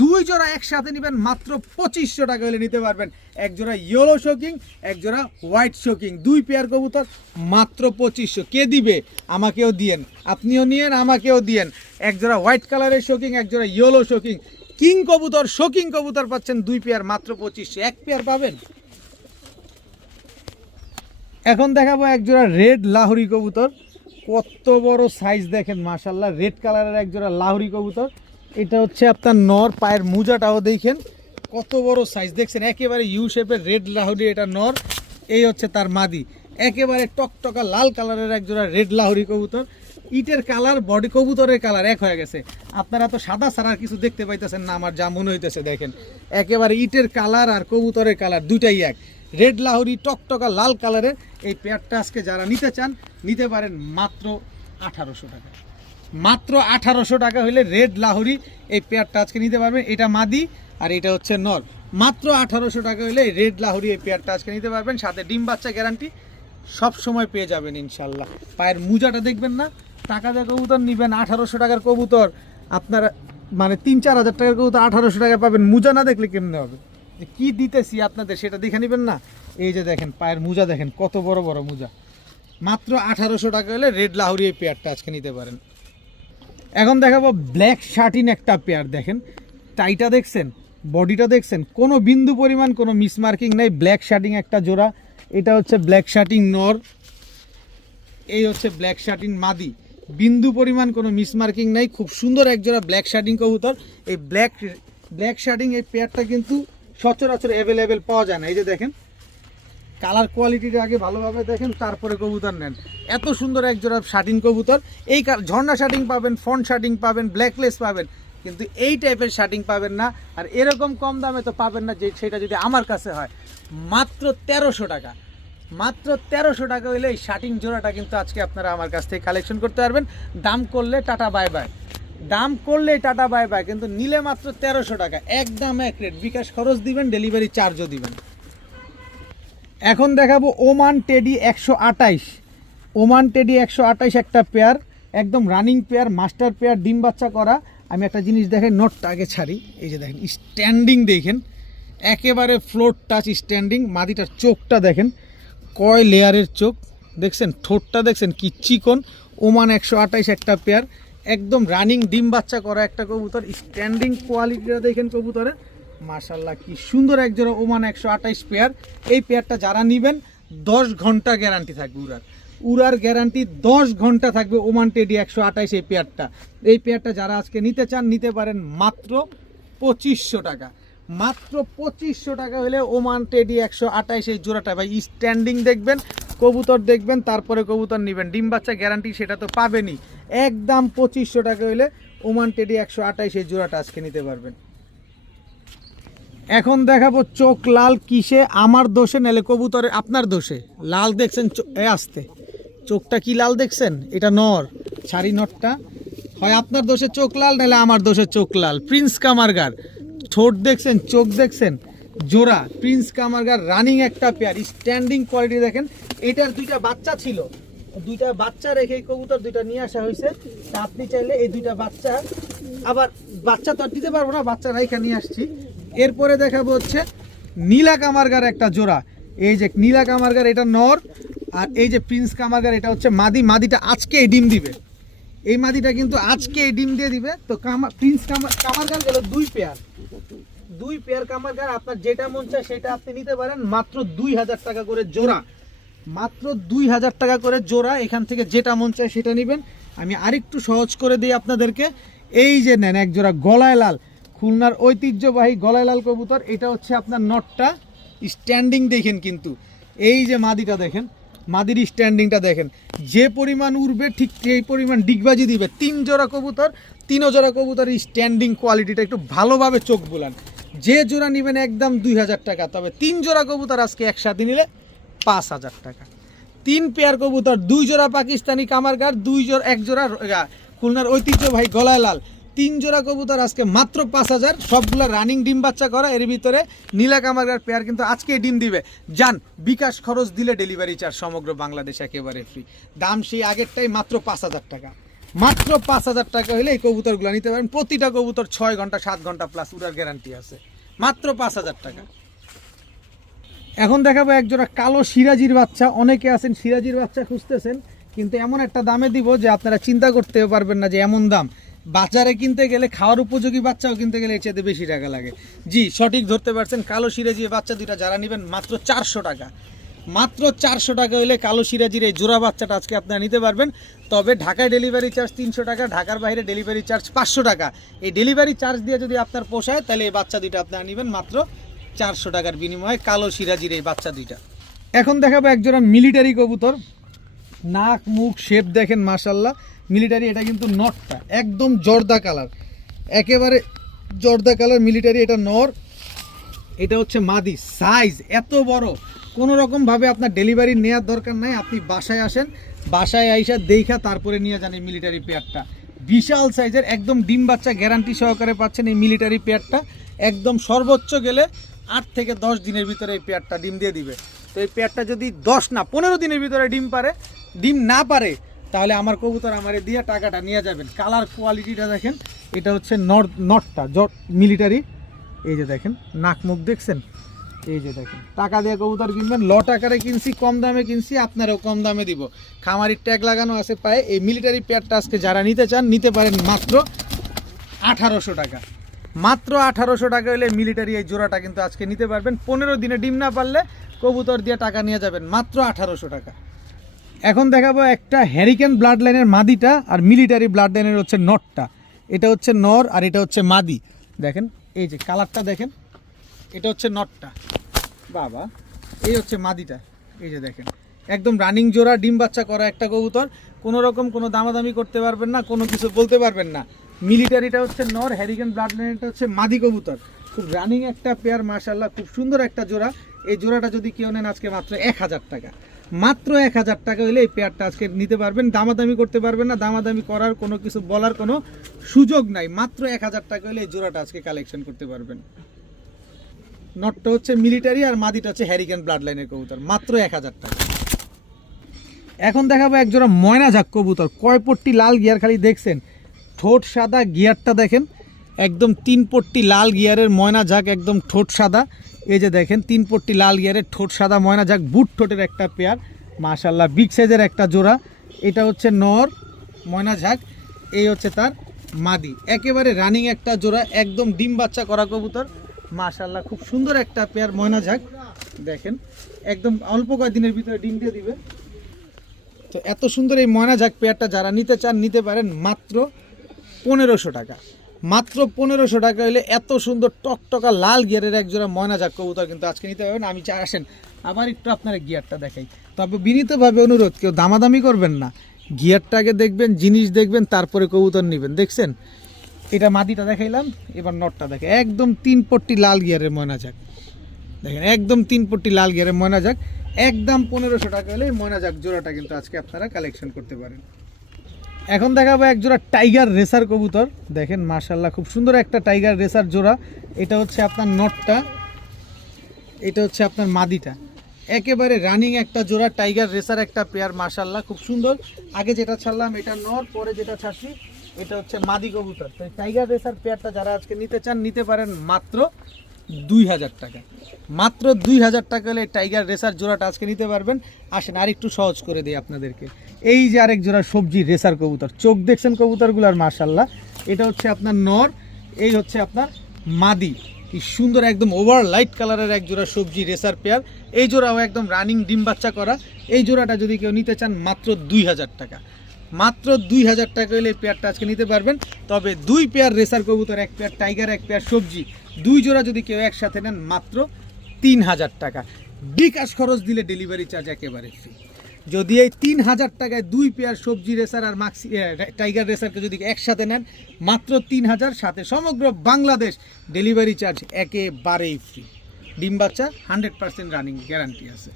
2 জোড়া একসাথে নেবেন মাত্র 2500 টাকা হলে নিতে পারবেন। এক জোড়া ইয়েলো শোকিং, এক জোড়া হোয়াইট শোকিং, 2 পেয়ার কবুতর মাত্র 2500। কে দিবে? আমাকেও দিয়েন, আপনিও নিয়েন, আমাকেও দিয়েন। এক জোড়া হোয়াইট কালারের শোকিং, এক জোড়া ইয়েলো শোকিং, কিং কবুতর শোকিং কবুতর পাচ্ছেন 2 পেয়ার মাত্র 2500। 1 পেয়ার পাবেন। এখন দেখাবো এক জোড়া রেড লাহোরি কবুতর। কত বড় সাইজ দেখেন মাশাল্লাহ, রেড কালারের এক জোড়া লাহোরি কবুতর। এটা হচ্ছে আপনার নর, পায়ের মুজাটাও দেখেন কত বড় সাইজ, দেখছেন একেবারে ইউ শেপের রেড লাহোরি, এটা নর। এই হচ্ছে তার মাদি। একেবারে টকটকা লাল কালারের এক জোড়া রেড লাহোরি কবুতর। ইটের কালার বডি কবুতরের কালার এক হয়ে গেছে। আপনারা তো সাদা ছাড়া কিছু দেখতে পাইতেছেন না, আমার যা মনে হইতেছে দেখেন একেবারে ইটের কালার আর কবুতরের কালার দুইটাই এক। রেড লাহোরি টকটকা লাল কালারের এই পেয়ারটা আজকে যারা নিতে চান নিতে পারেন মাত্র 1800 টাকা। মাত্র 1800 টাকা হলে রেড লাহোরি এই পেয়ারটা আজকে নিতে পারবেন। এটা মাদি আর এটা হচ্ছে নর। মাত্র 1800 টাকা হলে রেড লাহোরি এই পেয়ারটা আজকে নিতে পারবেন, সাথে ডিম বাচ্চা গ্যারান্টি সব সময় পেয়ে যাবেন ইনশাল্লাহ। পায়ের মুজাটা দেখবেন না, টাকা দিয়ে কবুতর নেবেন 1800 টাকার কবুতর আপনারা মানে 3-4 হাজার টাকার কবুতর 1800 টাকা পাবেন, মুজা না দেখলে কেমনে হবে? যে কী দিতেছি আপনাদের সেটা দেখে নেবেন না। এই যে দেখেন পায়ের মুজা দেখেন কত বড় বড় মুজা। মাত্র 1800 টাকা হলে রেড লাহোরি এই পেয়ারটা আজকে নিতে পারেন। এখন দেখাবো ব্ল্যাক শার্টিন একটা পেয়ার। দেখেন টাইটা দেখছেন, বডিটা দেখছেন, কোনো বিন্দু পরিমাণ কোনো মিসমার্কিং নেই। ব্ল্যাক শার্টিং একটা জোড়া। এটা হচ্ছে ব্ল্যাক শার্টিং নর, এই হচ্ছে ব্ল্যাক শার্টিং মাদি। বিন্দু পরিমাণ কোনো মিসমার্কিং নেই, খুব সুন্দর এক জোড়া ব্ল্যাক শার্টিং কবুতর। এই ব্ল্যাক শার্টিং এই পেয়ারটা কিন্তু সচরাচর অ্যাভেলেবেল পাওয়া যায় না। এই যে দেখেন কালার কোয়ালিটিটা আগে ভালোভাবে দেখেন, তারপরে কবুতর নেন। এত সুন্দর এক জোড়া শার্টিং কবুতর। এই ঝর্ণা শার্টিং পাবেন, ফন্ট শার্টিং পাবেন, ব্ল্যাকলেস পাবেন, কিন্তু এই টাইপের শার্টিং পাবেন না। আর এরকম কম দামে তো পাবেন না, যে সেটা যদি আমার কাছে হয়। মাত্র 1300 টাকা। মাত্র 1300 টাকা হলে এই শার্টিং জোড়াটা কিন্তু আজকে আপনারা আমার কাছ থেকে কালেকশন করতে পারবেন। দাম করলে টাটা বাই বাই, দাম করলে টাটা বাই বাই, কিন্তু নিলে মাত্র 1300 টাকা। একদম এক রেট, বিকাশ খরচ দিবেন, ডেলিভারি চার্জও দিবেন। এখন দেখাবো ওমান টেডি 128। ওমান টেডি 128 একটা পেয়ার, একদম রানিং পেয়ার, মাস্টার পেয়ার, ডিম বাচ্চা করা। আমি একটা জিনিস দেখেন, নোটটা আগে ছাড়ি। এই যে দেখেন স্ট্যান্ডিং দেখেন, একেবারে ফ্লোর টাচ স্ট্যান্ডিং। মাদিটার চোখটা দেখেন কয় লেয়ারের চোখ দেখছেন, ঠোঁটটা দেখছেন কি চিকন। ওমান 128 একটা পেয়ার, একদম রানিং ডিম বাচ্চা করা একটা কবুতর। স্ট্যান্ডিং কোয়ালিটিটা দেখেন কবুতরের, মাশাল্লাহ কি সুন্দর এক জোড়া ওমান 128 পেয়ার। এই পেয়ারটা যারা নেবেন 10 ঘন্টা গ্যারান্টি থাকবে, উড়ার গ্যারান্টি 10 ঘন্টা থাকবে। ওমান টেডি 128 এই পেয়ারটা। এই পেয়ারটা যারা আজকে নিতে চান নিতে পারেন মাত্র 2500 টাকা। মাত্র 2500 টাকা হলে ওমান টেডি 128 এই জোড়াটা। ভাই স্ট্যান্ডিং দেখবেন, কবুতর দেখবেন, তারপরে কবুতর নেবেন। ডিম বাচ্চা গ্যারান্টি সেটা তো পাবেনই। একদম 2500 টাকা হলে ওমান টেডি 128 এই জোড়াটা আজকে নিতে পারবেন। এখন দেখাবো চোখ লাল কিসে, আমার দোষে নাহলে কবুতরে আপনার দোষে। লাল দেখছেন আসতে, চোখটা কি লাল দেখছেন, এটা নর, ছাড়ি নরটা। হয় আপনার দোষে চোখ লাল নাহলে আমার দোষে চোখ লাল। প্রিন্স কামারগার, ঠোঁট দেখছেন, চোখ দেখছেন, জোড়া প্রিন্স কামারগার রানিং একটা পেয়ার। স্ট্যান্ডিং কোয়ালিটি দেখেন। এটার দুইটা বাচ্চা ছিল, দুইটা বাচ্চা রেখে কবুতর দুইটা নিয়ে আসা হয়েছে। তা আপনি চাইলে এই দুইটা বাচ্চা, আবার বাচ্চা তো আর দিতে পারবো না, বাচ্চা রাইখা নিয়ে আসছি। এরপরে দেখাবো হচ্ছে নীলা কামারগার একটা জোড়া। এই যে নীলা কামারগার এটা নর, আর এই যে প্রিন্স কামারগার এটা হচ্ছে মাদি। মাদিটা আজকে এই ডিম দিবে, এই মাদিটা কিন্তু আজকে এই ডিম দিয়ে দিবে। তো প্রিন্স কামারগার গেল দুই পেয়ার কামারগার। আপনার যেটা মন চায় সেটা আপনি নিতে পারেন, মাত্র 2000 টাকা করে জোড়া। মাত্র 2000 টাকা করে জোড়া। এখান থেকে যেটা মন চায় সেটা নেবেন। আমি আরেকটু সহজ করে দিই আপনাদেরকে। এই যে নেন এক জোড়া গলায় লাল, খুলনার ঐতিহ্যবাহী গলায় লাল কবুতর। এটা হচ্ছে আপনার নটটা। স্ট্যান্ডিং দেখেন কিন্তু, এই যে মাদিটা দেখেন, মাদির স্ট্যান্ডিংটা দেখেন, যে পরিমাণ উড়বে ঠিক সেই পরিমাণ ডিগবাজি দিবে। 3 জোড়া কবুতর, 3 জোড়া কবুতরের স্ট্যান্ডিং কোয়ালিটিটা একটু ভালোভাবে চোখ বুলান। যে জোড়া নেবেন একদম 2000 টাকা, তবে 3 জোড়া কবুতর আজকে একসাথে নিলে 5000 টাকা। 3 পেয়ার কবুতর, 2 জোড়া পাকিস্তানি কামারগার, 1 জোড়া খুলনার ঐতিহ্যবাহী গলায় লাল। 3 জোড়া কবুতর আজকে মাত্র 5000, সবগুলো রানিং ডিম বাচ্চা করা। এর ভিতরে নীলা কামারগার পেয়ার কিন্তু আজকে ডিম দিবে। যান, বিকাশ খরচ দিলে ডেলিভারি চার্জ সমগ্র বাংলাদেশ একেবারে ফ্রি। দাম সেই আগেরটাই, মাত্র 5000 টাকা। মাত্র 5000 টাকা হলে এই কবুতরগুলো নিতে পারেন। প্রতিটা কবুতর 6 ঘন্টা 7 ঘন্টা প্লাস উড়ার গ্যারান্টি আছে। মাত্র 5000 টাকা। এখন দেখাবো এক জোড়া কালো সিরাজির বাচ্চা। অনেকে আছেন সিরাজির বাচ্চা খুঁজতেছেন, কিন্তু এমন একটা দামে দিব যে আপনারা চিন্তা করতেও পারবেন না যে এমন দাম। বাজারে কিনতে গেলে, খাওয়ার উপযোগী বাচ্চাও কিনতে গেলে এর চেয়ে বেশি টাকা লাগে। জি, সঠিক ধরতে পারছেন। কালো সিরাজি বাচ্চা দুইটা যারা নেবেন মাত্র 400 টাকা। মাত্র 400 টাকা হলে কালো সিরাজির এই জোড়া বাচ্চাটা আজকে আপনারা নিতে পারবেন। তবে ঢাকায় ডেলিভারি চার্জ 300 টাকা, ঢাকার বাইরে ডেলিভারি চার্জ 500 টাকা। এই ডেলিভারি চার্জ দিয়ে যদি আপনার পোষায় তাহলে এই বাচ্চা দুইটা আপনারা নেবেন মাত্র 400 টাকার বিনিময়ে কালো সিরাজির এই বাচ্চা দুইটা। এখন দেখাবো একজোড়া মিলিটারি কবুতর, নাক মুখ শেপ দেখেন মাশাল্লাহ মিলিটারি। এটা কিন্তু নটটা একদম জর্দা কালার, একেবারে জর্দা কালার মিলিটারি। এটা নর, এটা হচ্ছে মাদি। সাইজ এত বড়, কোনো রকমভাবে আপনার ডেলিভারি নেওয়ার দরকার নাই, আপনি বাসায় আসেন, বাসায় আইসা দেখা তারপরে নিয়ে যান এই মিলিটারি পেয়ারটা। বিশাল সাইজের, একদম ডিম বাচ্চা গ্যারান্টি সহকারে পাচ্ছেন এই মিলিটারি পেয়ারটা। একদম সর্বোচ্চ গেলে 8 থেকে 10 দিনের ভিতরে এই পেয়ারটা ডিম দিয়ে দিবে। তো এই পেয়ারটা যদি 10 না 15 দিনের ভিতরে ডিম না পারে তাহলে আমার কবুতর আমারে দিয়ে টাকাটা নিয়ে যাবেন। কালার কোয়ালিটিটা দেখেন, এটা হচ্ছে নটটা মিলিটারি। এই যে দেখেন নাক মুখ দেখছেন, এই যে দেখেন। টাকা দিয়ে কবুতর কিনবেন, লট আকারে কিনছি, কম দামে কিনছি, আপনারাও কম দামে দিব। খামারির ট্যাগ লাগানো আছে পায়ে। এই মিলিটারি পেয়ারটা আজকে যারা নিতে চান নিতে পারেন মাত্র 1800 টাকা। মাত্র 1800 টাকা হলে মিলিটারি এই জোড়াটা কিন্তু আজকে নিতে পারবেন। 15 দিনে ডিম না পারলে কবুতর দিয়ে টাকা নিয়ে যাবেন, মাত্র 1800 টাকা। এখন দেখাবো একটা হ্যারিকেন ব্লাড লাইনের মাদিটা আর মিলিটারি ব্লাড লাইনের হচ্ছে নটটা। এটা হচ্ছে নর আর এটা হচ্ছে মাদি। দেখেন এই যে কালারটা দেখেন, এটা হচ্ছে নটটা বাবা, এই হচ্ছে মাদিটা। এই যে দেখেন একদম রানিং জোড়া, ডিম বাচ্চা করা একটা কবুতর। কোনো রকম কোনো দামাদামি করতে পারবেন না, কোনো কিছু বলতে পারবেন না। মিলিটারিটা হচ্ছে নর, হ্যারিকেন ব্লাড লাইনটা হচ্ছে মাদি কবুতর। খুব রানিং একটা পেয়ার মাশাআল্লাহ, খুব সুন্দর একটা জোড়া। এই জোড়াটা যদি কেউ নেন আজকে মাত্র 1000 টাকা। মাত্র 1000 টাকা হলে এই পেয়ারটা আজকে নিতে পারবেন, দামাদামি করতে পারবেন না, দামাদামি করার কোনো কিছু বলার কোনো সুযোগ নাই। মাত্র 1000 টাকা হলে এই জোড়াটা আজকে কালেকশন করতে পারবেন। নটটা হচ্ছে মিলিটারি আর মাদিটা হচ্ছে হ্যারিকেন ব্লাড লাইনের কবুতর, মাত্র 1000 টাকা। এখন দেখাবো একজোড়া ময়না ঝাক কবুতর, কয় পট্টি লাল গিয়ার খালি দেখছেন, ঠোঁট সাদা, গিয়ারটা দেখেন একদম 3 পট্টি লাল গিয়ারের ময়না ঝাক, একদম ঠোঁট সাদা। এই যে দেখেন 3 পট্টি লাল গিয়ারের ঠোঁট সাদা ময়না ঝাক, বুট ঠোঁটের একটা পেয়ার মাশাআল্লাহ, বিগ সাইজের একটা জোড়া। এটা হচ্ছে নর ময়না ঝাক, এই হচ্ছে তার মাদি। একেবারে রানিং একটা জোড়া, একদম ডিম বাচ্চা করা কবুতর মাশাআল্লাহ, খুব সুন্দর একটা পেয়ার ময়না ঝাক। দেখেন একদম অল্প কয়েকদিনের ভিতরে ডিম দিয়ে দিবে। তো এত সুন্দর এই ময়না ঝাক পেয়ারটা যারা নিতে চান নিতে পারেন মাত্র 1500 টাকা। মাত্র 1500 টাকা হলে এত সুন্দর টকটকা লাল গিয়ারের এক জোড়া ময়না ঝাক কবুতর কিন্তু আজকে নিতে পারবেন। আমি আসেন আবার একটু আপনার গিয়ারটা দেখাই। তবে বিনীতভাবে অনুরোধ, কেউ দামাদামি করবেন না, গিয়ারটাকে দেখবেন, জিনিস দেখবেন, তারপরে কবুতর নেবেন। দেখছেন এটা মাদিটা দেখাইলাম, এবার নটটা দেখে একদম 3 পট্টি লাল গিয়ারের ময়না ঝাক। দেখেন একদম 3 পট্টি লাল গিয়ারের ময়না ঝাক, একদম 1500 টাকা হলে ময়না ঝাক জোড়াটা কিন্তু আজকে আপনারা কালেকশন করতে পারেন। এখন দেখাবো এক জোড়া টাইগার রেসার কবুতর। দেখেন মাশাআল্লাহ, খুব সুন্দর একটা টাইগার রেসার জোড়া। এটা হচ্ছে আপনার নটটা, এটা হচ্ছে আপনার মাদিটা। একেবারে রানিং একটা জোড়া টাইগার রেসার একটা পেয়ার মাশাআল্লাহ, খুব সুন্দর। আগে যেটা ছাড়লাম এটা নর, পরে যেটা ছাড়ছি এটা হচ্ছে মাদি কবুতর। তো টাইগার রেসার পেয়ারটা যারা আজকে নিতে চান নিতে পারেন মাত্র 2000 টাকা। মাত্র 2000 টাকা হলে টাইগার রেসার জোড়াটা আজকে নিতে পারবেন। আসেন আর একটু সহজ করে দিই আপনাদেরকে। এই যে আরেক জোড়া সবজি রেসার কবুতর, চোখ দেখছেন কবুতরগুলোর মাশাআল্লাহ। এটা হচ্ছে আপনার নর, এই হচ্ছে আপনার মাদি। কি সুন্দর একদম ওভার লাইট কালারের এক জোড়া সবজি রেসার পেয়ার। এই জোড়াও একদম রানিং ডিম বাচ্চা করা। এই জোড়াটা যদি কেউ নিতে চান মাত্র 2000 টাকা। মাত্র 2000 টাকা হলে এই পেয়ারটা আজকে নিতে পারবেন। তবে 2 পেয়ার রেসার কবুতর, 1 পেয়ার টাইগার, 1 পেয়ার সবজি, 2 জোড়া যদি কেউ একসাথে নেন মাত্র 3000 টাকা। বিকাশ খরচ দিলে ডেলিভারি চার্জ একেবারে ফ্রি। যদি এই 3000 টাকায় 2 পেয়ার সবজি রেসার আর মাক্সি টাইগার রেসারকে যদি একসাথে নেন মাত্র 3000, সাথে সমগ্র বাংলাদেশ ডেলিভারি চার্জ একেবারেই ফ্রি। ডিম বাচ্চা 100% রানিং গ্যারান্টি আছে।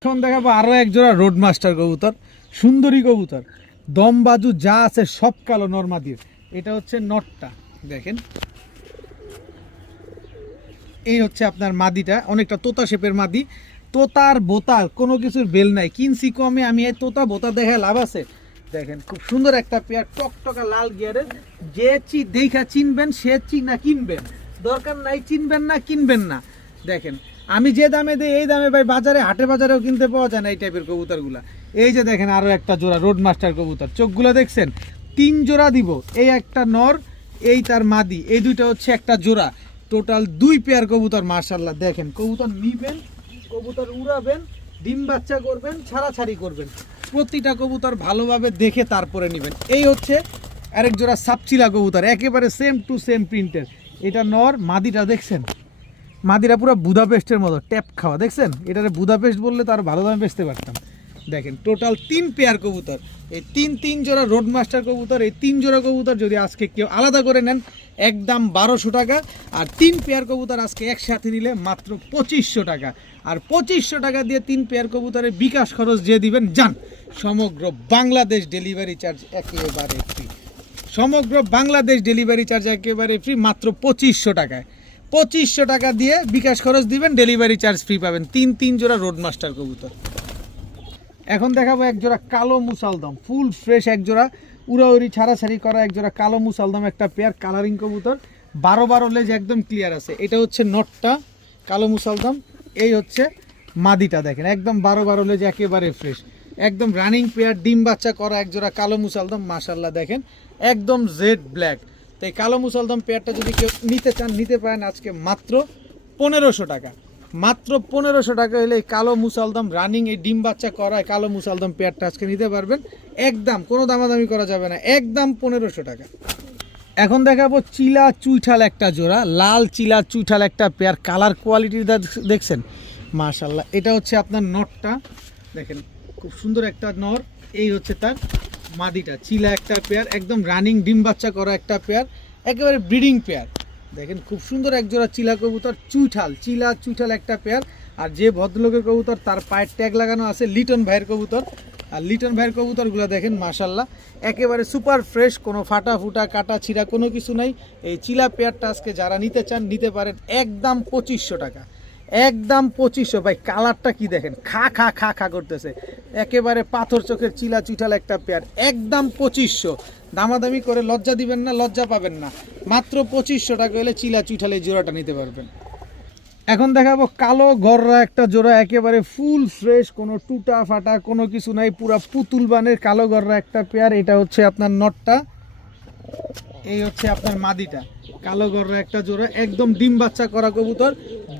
এখন দেখাবো আরও এক জোড়া রোড মাস্টার কবুতর, সুন্দরী কবুতর, দম বাজু যা আছে সব কালো নরমাদির। এটা হচ্ছে নটটা, দেখেন এই হচ্ছে আপনার মাদিটা, অনেকটা তোতা শেপের মাদি। তোতার বোতার কোনো কিছুর বেল নাই, কিনছি কমে, আমি এই তোতা বোতা দেখে লাভ আছে। দেখেন খুব সুন্দর একটা পেয়ার, টকটকা লাল গিয়ারের। যে দেখা চিনবেন সে চিনা কিনবেন, দরকার নাই চিনবেন না কিনবেন না। দেখেন আমি যে দামে দিই এই দামে ভাই বাজারে হাটে বাজারেও কিনতে পাওয়া যায় না এই টাইপের কবুতরগুলা। এই যে দেখেন আরও একটা জোড়া রোড মাস্টার কবুতর, চোখগুলো দেখছেন 3 জোড়া দিব। এই একটা নর, এই তার মাদি, এই দুইটা হচ্ছে একটা জোড়া। টোটাল 2 পেয়ার কবুতর মাশাআল্লাহ। দেখেন কবুতর নিবেন, কবুতর উড়াবেন, ডিম বাচ্চা করবেন, ছাড়াছাড়ি করবেন, প্রতিটা কবুতর ভালোভাবে দেখে তারপরে নেবেন। এই হচ্ছে আরেক জোড়া সাপচিলা কবুতর, একেবারে সেম টু সেম প্রিন্টের। এটা নর, মাদিটা দেখছেন মাদিরা পুরো বুদাপেস্টের মতো ট্যাপ খাওয়া, দেখছেন? এটারে বুদাপেস্ট বললে তো আরো ভালো দামে বেচতে পারতাম। দেখেন টোটাল 3 পেয়ার কবুতর, এই তিন জোড়া রোড মাস্টার কবুতর, এই 3 জোড়া কবুতর যদি আজকে কেউ আলাদা করে নেন একদম 1200 টাকা, আর 3 পেয়ার কবুতর আজকে একসাথে নিলে মাত্র 2500 টাকা। আর 2500 টাকা দিয়ে 3 পেয়ার কবুতরের বিকাশ খরচ যে দিবেন যান, সমগ্র বাংলাদেশ ডেলিভারি চার্জ একেবারে ফ্রি। সমগ্র বাংলাদেশ ডেলিভারি চার্জ একেবারে ফ্রি, মাত্র 2500 টাকায়। 2500 টাকা দিয়ে বিকাশ খরচ দিবেন, ডেলিভারি চার্জ ফ্রি পাবেন। 3 জোড়া রোড মাস্টার কবুতর। এখন দেখাবো এক জোড়া কালো মুসালদম, ফুল ফ্রেশ এক জোড়া, উড়াউড়ি ছাড়াছাড়ি করা এক জোড়া কালো মুসালদম, একটা পেয়ার কালারিং কবুতর, 12 লেজ একদম ক্লিয়ার আছে। এটা হচ্ছে নটটা কালো মুসালদম, এই হচ্ছে মাদিটা। দেখেন একদম 12 লেজ একেবারে ফ্রেশ, একদম রানিং পেয়ার, ডিম বাচ্চা করা এক জোড়া কালো মুসালদম। মাশাল্লাহ দেখেন একদম জেড ব্ল্যাক। তো এই কালো মুসালদম পেয়ারটা যদি কেউ নিতে চান নিতে পারেন আজকে মাত্র 1500 টাকা। মাত্র 1500 টাকা হলে এই কালো মুসালদম রানিং এই ডিম বাচ্চা করা কালো মুসালদম পেয়ারটা আজকে নিতে পারবেন, একদম কোনো দামাদামি করা যাবে না, একদম 1500 টাকা। এখন দেখাবো চিলা চুইঠাল একটা জোড়া, লাল চিলা চুইঠাল একটা পেয়ার, কালার কোয়ালিটি দেখছেন মাশাল্লাহ। এটা হচ্ছে আপনার নটটা, দেখেন খুব সুন্দর একটা নর, এই হচ্ছে তার মাদিটা। চিলা একটা পেয়ার, একদম রানিং ডিম বাচ্চা করা একটা পেয়ার, একেবারে ব্রিডিং পেয়ার। দেখেন খুব সুন্দর এক জোড়া চিলা কবুতর, চিলা চুইঠাল একটা পেয়ার। আর যে ভদ্রলোকের কবুতর তার পায়ের ট্যাগ লাগানো আছে লিটন ভাইয়ের কবুতর। আর লিটন ভাইয়ের কবুতরগুলো দেখেন মাশাল্লাহ একেবারে সুপার ফ্রেশ, কোনো ফাটা ফুটা কাটা ছিঁড়া কোনো কিছু নাই। এই চিলা পেয়ারটা আজকে যারা নিতে চান নিতে পারেন, একদম 2500 টাকা, একদম 2500। ভাই কালারটা কি দেখেন, খা খা খা খা করতেছে, একেবারে পাথর চোখের চিলা চুইঠাল একটা পেয়ার, একদম 2500। দামাদামি করে লজ্জা দিবেন না, লজ্জা পাবেন না, মাত্র 2500 টাকা হলে চিলা চুইঠাল এই জোড়াটা নিতে পারবেন। এখন দেখাবো কালো গররা একটা জোড়া, একেবারে ফুল ফ্রেশ, কোনো টুটা ফাটা কোনো কিছু নাই, পুরা পুতুল বানের কালো গররা একটা পেয়ার। এটা হচ্ছে আপনার নটটা, এই হচ্ছে আপনার মাদিটা। কালো গররা একটা জোড়া, একদম ডিম বাচ্চা করা কবুতর,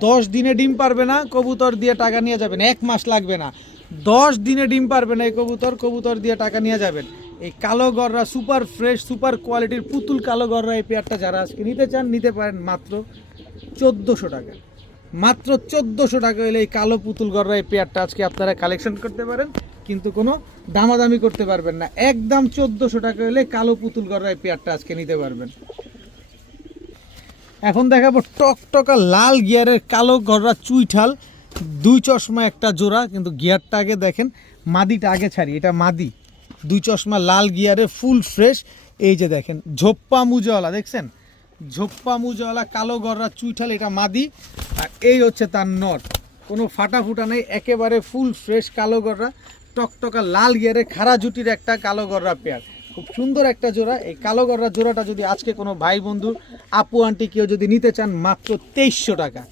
10 দিনে ডিম পারবে না কবুতর দিয়ে টাকা নিয়ে যাবেন, 1 মাস লাগবে না, 10 দিনে ডিম পারবে না এই কবুতর দিয়ে টাকা নিয়ে যাবেন। এই কালো গররা সুপার ফ্রেশ সুপার কোয়ালিটির পুতুল কালো গররা এই পেয়ারটা যারা আজকে নিতে চান নিতে পারেন মাত্র 1400 টাকা। মাত্র 1400 টাকা হলে এই কালো পুতুল গররা এই পেয়ারটা আজকে আপনারা কালেকশন করতে পারেন, কিন্তু কোনো দামাদামি করতে পারবেন না, একদম 1400 টাকা হলে কালো পুতুল গররা এই পেয়ারটা আজকে নিতে পারবেন। এখন দেখাবো টকটকা লাল গিয়ারের কালো গররা চুইঠাল, 2 চশমা একটা জোড়া, কিন্তু গিয়ারটা আগে দেখেন, মাদিটা আগে ছাড়ি, এটা মাদি, 2 চশমা লাল গিয়ারে ফুল ফ্রেশ। এই যে দেখেন ঝোপ্পা মুজাওয়ালা, দেখছেন ঝোপ্পা মুজাওয়ালা কালো গররা চুইঠাল, এটা মাদি। আর এই হচ্ছে তার নর, কোনো ফাটা ফুটা নেই, একেবারে ফুল ফ্রেশ কালো গররা টকটকা লাল গিয়ারে খাড়া জুটির একটা কালো গররা পেয়ার, খুব সুন্দর একটা জোড়া। এই কালো গররা জোড়াটা যদি আজকে কোনো ভাই বন্ধু আপু আন্টি কেউ যদি নিতে চান মাত্র 2300 টাকা।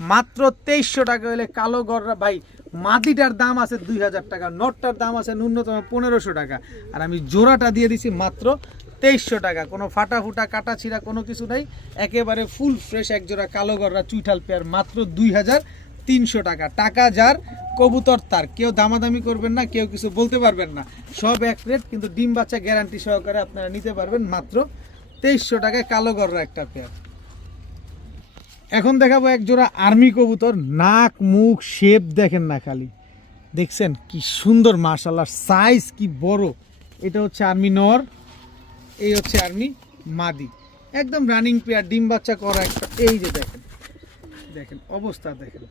মাত্র 2300 টাকা হলে কালো গররা, ভাই মাদিটার দাম আছে 2000 টাকা, নটটার দাম আছে ন্যূনতম 1500 টাকা, আর আমি জোড়াটা দিয়ে দিছি মাত্র 2300 টাকা, কোনো ফাটা ফুটা কাটা ছিঁড়া কোনো কিছু নাই, একেবারে ফুল ফ্রেশ এক জোড়া কালো গররা চুইঠাল পেয়ার, মাত্র 2300 টাকা। টাকা যার কবুতর তার, কেউ দামাদামি করবেন না, কেউ কিছু বলতে পারবেন না, সব এক রেট, কিন্তু ডিম বাচ্চা গ্যারান্টি সহকারে আপনারা নিতে পারবেন মাত্র 2300 টাকায় কালো গররা একটা পেয়ার। এখন দেখাবো এক জোড়া আর্মি কবুতর, নাক মুখ শেপ দেখেন না খালি, দেখছেন কি সুন্দর মাশাআল্লাহ, সাইজ কি বড়। এটা হচ্ছে আর্মি নর, এই হচ্ছে আর্মি মাদি, একদম রানিং পেয়ার, ডিম বাচ্চা করা একটা। এই যে দেখেন দেখেন অবস্থা দেখেন,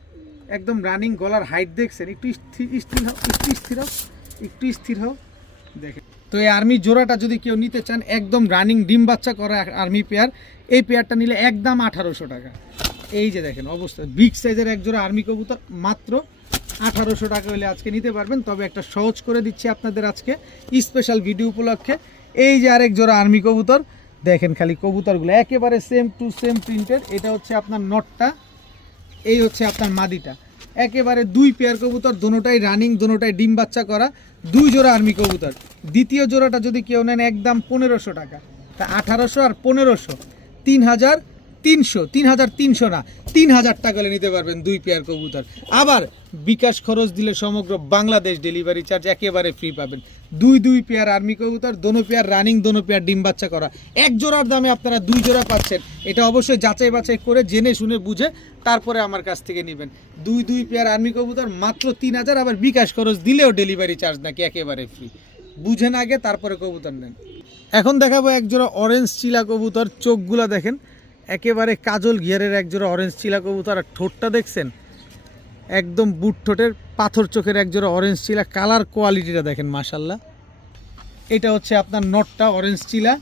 একদম রানিং, গলার হাইট দেখছেন, একটু স্থির হও দেখেন। তো এই আর্মি জোড়াটা যদি কেউ নিতে চান, একদম রানিং ডিম বাচ্চা করা আর্মি পেয়ার, এই পেয়ারটা নিলে একদম 1800 টাকা। এই যে দেখেন অবস্থা, বিগ সাইজের এক জোড়া আর্মি কবুতর, মাত্র 1800 টাকা হলে আজকে নিতে পারবেন। তবে একটা সহজ করে দিচ্ছি আপনাদের আজকে স্পেশাল ভিডিও উপলক্ষে, এই যে আরেক জোড়া আর্মি কবুতর, দেখেন খালি কবুতরগুলো একেবারে সেম টু সেম প্রিন্টেড। এটা হচ্ছে আপনার নটটা, এই হচ্ছে আপনার মাদিটা, একেবারে 2 পেয়ার কবুতর, দোনোটাই রানিং, দোনোটাই ডিম বাচ্চা করা, 2 জোড়া আর্মি কবুতর। দ্বিতীয় জোড়াটা যদি কেউ নেন একদম 1500 টাকা, তা 1800 আর 1500 3300 না 3000 টাকা হলে নিতে পারবেন 2 পেয়ার কবুতর। আবার বিকাশ খরচ দিলে সমগ্র বাংলাদেশ ডেলিভারি চার্জ একেবারে ফ্রি পাবেন। 2 পেয়ার আর্মি কবুতর, দোনো পেয়ার রানিং, দোনো পেয়ার ডিম বাচ্চা করা, এক জোড়ার দামে আপনারা 2 জোড়া পাচ্ছেন। এটা অবশ্যই যাচাই বাছাই করে জেনে শুনে বুঝে তারপরে আমার কাছ থেকে নেবেন। 2 পেয়ার আর্মি কবুতর মাত্র 3000, আবার বিকাশ খরচ দিলেও ডেলিভারি চার্জ নাকি একেবারে ফ্রি। বুঝেন আগে তারপরে কবুতর নেন। এখন দেখাবো এক জোড়া অরেঞ্জ চিলা কবুতর। চোখগুলা দেখেন একেবারে কাজল ঘিয়ারের এক জোড়া অরেঞ্জ চিলা কবুতর। আর ঠোঁটটা দেখছেন একদম বুট ঠোঁটের পাথর চোখের এক জোড়া অরেঞ্জ চিলা। কালার কোয়ালিটিটা দেখেন মাশাল্লাহ। এটা হচ্ছে আপনার নটটা অরেঞ্জ চিলা,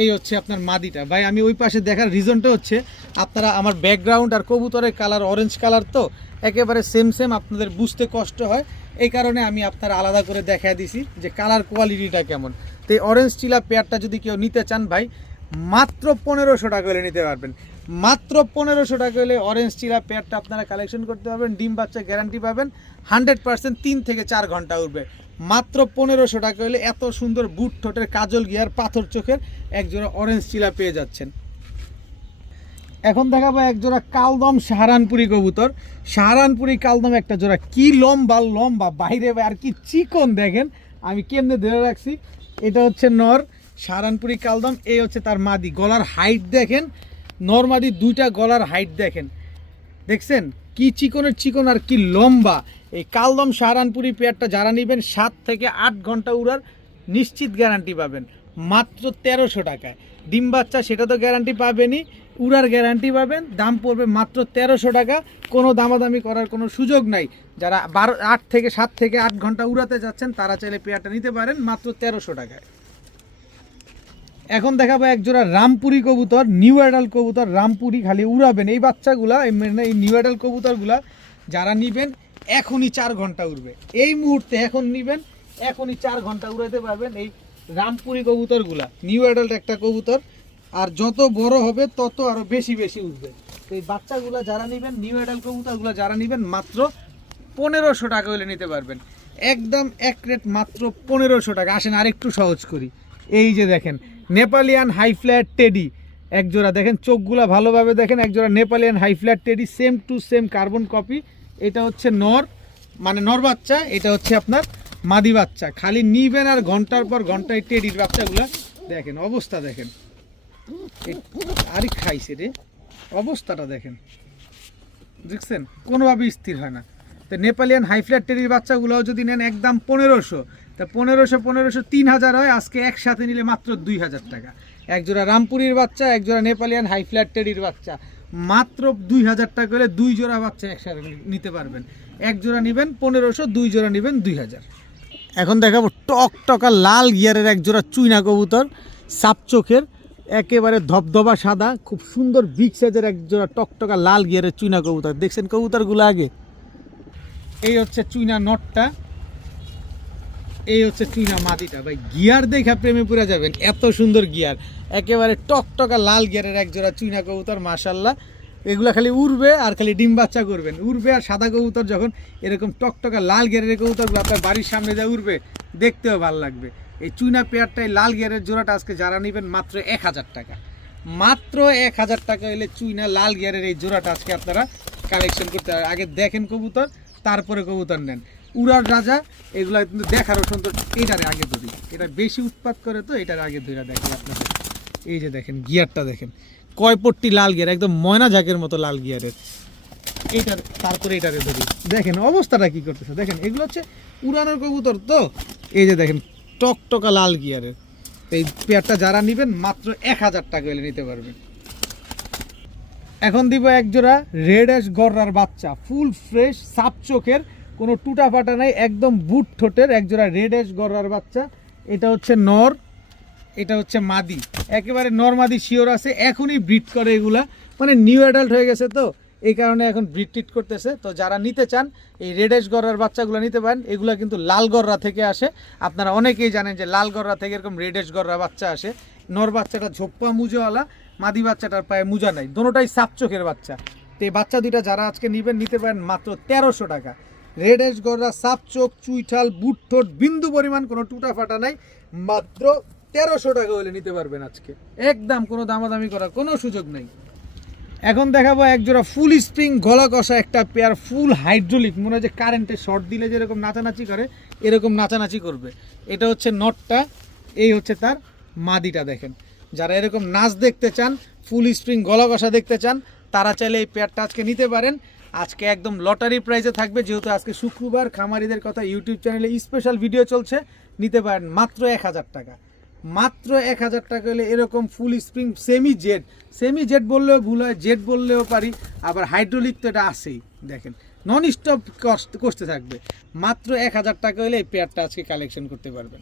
এই হচ্ছে আপনার মাদিটা। ভাই আমি ওই পাশে দেখার রিজনটা হচ্ছে আপনারা আমার ব্যাকগ্রাউন্ড আর কবুতরের কালার অরেঞ্জ কালার, তো একেবারে সেম আপনাদের বুঝতে কষ্ট হয়, এই কারণে আমি আপনারা আলাদা করে দেখা দিছি যে কালার কোয়ালিটিটা কেমন। তো এই অরেঞ্জ চিলা পেয়ারটা যদি কেউ নিতে চান ভাই মাত্র 1500 টাকা হলে নিতে পারবেন। মাত্র 1500 টাকা হলে অরেঞ্জ চিলা পেয়ারটা আপনারা কালেকশন করতে পারবেন। ডিম বাচ্চা গ্যারান্টি পাবেন 100%, 3 থেকে 4 ঘন্টা উঠবে। মাত্র 1500 টাকা হলে এত সুন্দর বুট ঠোঁটের কাজল গিয়ার পাথর চোখের একজোড়া অরেঞ্জ চিলা পেয়ে যাচ্ছেন। এখন দেখাবো একজোড়া কালদম সাহারানপুরি কবুতর। সাহারানপুরি কালদম একটা জোড়া, কি লম্বা বাইরে আর কি চিকন দেখেন, আমি কেমনে ধরে রাখছি। এটা হচ্ছে নর সাহারানপুরি কালদম, এই হচ্ছে তার মাদি। গলার হাইট দেখেন, নর মাদি দুইটা গলার হাইট দেখেন, দেখছেন কি চিকনের চিকন আর কি লম্বা। এই কালদম সাহারানপুরি পেয়ারটা যারা নেবেন 7 থেকে 8 ঘন্টা উড়ার নিশ্চিত গ্যারান্টি পাবেন মাত্র 1300 টাকায়। ডিম বাচ্চা সেটা তো গ্যারান্টি পাবেনই, উড়ার গ্যারান্টি পাবেন। দাম পড়বে মাত্র 1300 টাকা, কোনো দামাদামি করার কোনো সুযোগ নাই। যারা 7 থেকে 8 ঘন্টা উড়াতে যাচ্ছেন তারা চাইলে পেয়ারটা নিতে পারেন মাত্র 1300 টাকায়। এখন দেখাবো একজোড়া রামপুরি কবুতর, নিউ অ্যাডাল্ট কবুতর রামপুরি, খালি উড়াবেন। এই বাচ্চাগুলা এই নিউ অ্যাডাল্ট কবুতরগুলা যারা নিবেন এখনই 4 ঘন্টা উড়বে। এই মুহূর্তে এখন নিবেন এখনই 4 ঘন্টা উড়াতে পারবেন এই রামপুরি কবুতরগুলা। নিউ অ্যাডাল্ট একটা কবুতর, আর যত বড় হবে তত আরো বেশি উঠবে। তো এই বাচ্চাগুলা যারা নেবেন, নিউ অ্যাডাল্ট কবুতরগুলা যারা নেবেন মাত্র 1500 টাকা হলে নিতে পারবেন। একদম এক রেট মাত্র 1500 টাকা। আসেন আরেকটু সহজ করি। এই যে দেখেন নেপালিয়ান হাই ফ্ল্যাট টেডি একজোড়া, দেখেন চোখগুলা ভালোভাবে দেখেন, একজোড়া Nepalian high flat teddy, same to same carbon copy. এটা হচ্ছে নর, মানে নর বাচ্চা, এটা হচ্ছে আপনার মাদি বাচ্চা। খালি নিবেন আর ঘন্টার পর ঘন্টা এই টেডির বাচ্চাগুলা দেখেন, অবস্থা দেখেন, আরে খাইছে রে, অবস্থাটা দেখেন, দেখছেন কোনোভাবে স্থির হয় না। তো নেপালিয়ান হাই ফ্ল্যাট টেডির বাচ্চাগুলোও যদি নেন একদম 1500, তা 1500 3000 হয়। আজকে একসাথে নিলে মাত্র 2000 টাকা। একজোড়া রামপুরির বাচ্চা, একজোড়া নেপালিয়ান হাই ফ্ল্যাট টেডির বাচ্চা, মাত্র 2000 টাকা হলে 2 জোড়া বাচ্চা একসাথে নিতে পারবেন। এক জোড়া নেবেন 1500, 2 জোড়া নেবেন 2000। এখন দেখাবো টকটকা লাল গিয়ারের একজোড়া চুইনা কবুতর, সাপ চোখের, একেবারে ধবধবা সাদা, খুব সুন্দর বিগ সাইজের একজোড়া টকটকা লাল গিয়ারের চুইনা কবুতর। দেখছেন কবুতরগুলো আগে, এই হচ্ছে চুইনা নটটা, এই হচ্ছে চুইনা মাদিটা। ভাই গিয়ার দেখা প্রেমে পড়ে যাবেন, এত সুন্দর গিয়ার, একেবারে টকটকা লাল গিয়ারের একজোড়া চুইনা কবুতর মাশাল্লাহ। এগুলা খালি উড়বে আর খালি ডিম বাচ্চা করবেন। উড়বে আর সাদা কবুতর যখন এরকম টকটকা লাল গিয়ারের কবুতরগুলো আপনার বাড়ির সামনে যা উড়বে দেখতেও ভালো লাগবে। এই চুইনা পেয়ারটাই লাল গিয়ারের জোড়াটা আজকে যারা নেবেন মাত্র 1000 টাকা। মাত্র 1000 টাকা হলে চুইনা লাল গিয়ারের এই জোড়াটা আজকে আপনারা কালেকশন করতে হবে। আগে দেখেন কবুতর, তারপরে কবুতর নেন। উড়ার রাজা এগুলা কিন্তু দেখারও সুন্দর। এটারে আগে ধরি, এটা বেশি উৎপাত করে, তো এটার আগে ধরে দেখেন আপনাদের। এই যে দেখেন গিয়ারটা দেখেন, কয়পট্টি লাল গিয়ার, একদম ময়না ঝাঁকের মতো লাল গিয়ারের। এইটার তারপরে এটারে ধরি, দেখেন অবস্থাটা কি করতেছে দেখেন। এগুলো হচ্ছে উড়ানোর কবুতর, তো এই যে দেখেন টকটকা লাল গিয়ারের এই পেয়ারটা যারা নেবেন মাত্র 1000 টাকা হলে নিতে পারবেন। এখন দিব একজোড়া রেড অ্যাশ গররার বাচ্চা, ফুল ফ্রেশ সাপ চোখের, কোনো টুটা ফাটা নাই, একদম বুট ঠোঁটের একজোড়া রেড অ্যাশ গররার বাচ্চা। এটা হচ্ছে নর, এটা হচ্ছে মাদি, একেবারে নর মাদি শিওর আছে। এখনই ব্রিড করে এগুলা, মানে নিউ অ্যাডাল্ট হয়ে গেছে, তো এই কারণে এখন ব্রিড ট্রিট করতেছে। তো যারা নিতে চান এই রেড অ্যাশ গররার বাচ্চাগুলো নিতে পারেন। এগুলা কিন্তু লাল গররা থেকে আসে, আপনারা অনেকেই জানেন যে লাল গররা থেকে এরকম রেড অ্যাশ গররা বাচ্চা আসে। নর বাচ্চাটা ঝোপ্পা মুজোওয়ালা, মাদি বাচ্চাটার পায়ে মুজা নাই, দোনোটাই সাপ চোখের বাচ্চা। তো এই বাচ্চা দুইটা যারা আজকে নেবেন নিতে পারেন মাত্র 1300 টাকা। রেড অ্যাশ গররা, সাপ চোখ, চুইঠাল, বুট ঠোঁট, বিন্দু পরিমাণ কোনো টুটা ফাটা নাই, মাত্র 1300 টাকা হলে নিতে পারবেন আজকে, একদম কোনো দামাদামি করার কোনো সুযোগ নেই। এখন দেখাবো এক জোড়া ফুল স্প্রিং গলা কষা একটা পেয়ার, ফুল হাইড্রোলিক, মনে হয় যে কারেন্টে শর্ট দিলে যেরকম নাচানাচি করে এরকম নাচানাচি করবে। এটা হচ্ছে নটটা, এই হচ্ছে তার মাদিটা। দেখেন, যারা এরকম নাচ দেখতে চান, ফুল স্প্রিং গলা কষা দেখতে চান, তারা চাইলে এই পেয়ারটা আজকে নিতে পারেন। আজকে একদম লটারি প্রাইসে থাকবে, যেহেতু আজকে শুক্রবার, খামারিদের কথা ইউটিউব চ্যানেলে স্পেশাল ভিডিও চলছে। নিতে পারেন মাত্র 1000 টাকা, মাত্র 1000 টাকা হলে এরকম ফুল স্প্রিং সেমি জেড বললেও ভুল হয়, জেড বললেও পারি, আবার হাইড্রোলিক তো এটা আছেই। দেখেন নন স্টপ কষতে থাকবে। মাত্র 1000 টাকা হলে এই পেয়ারটা আজকে কালেকশন করতে পারবেন।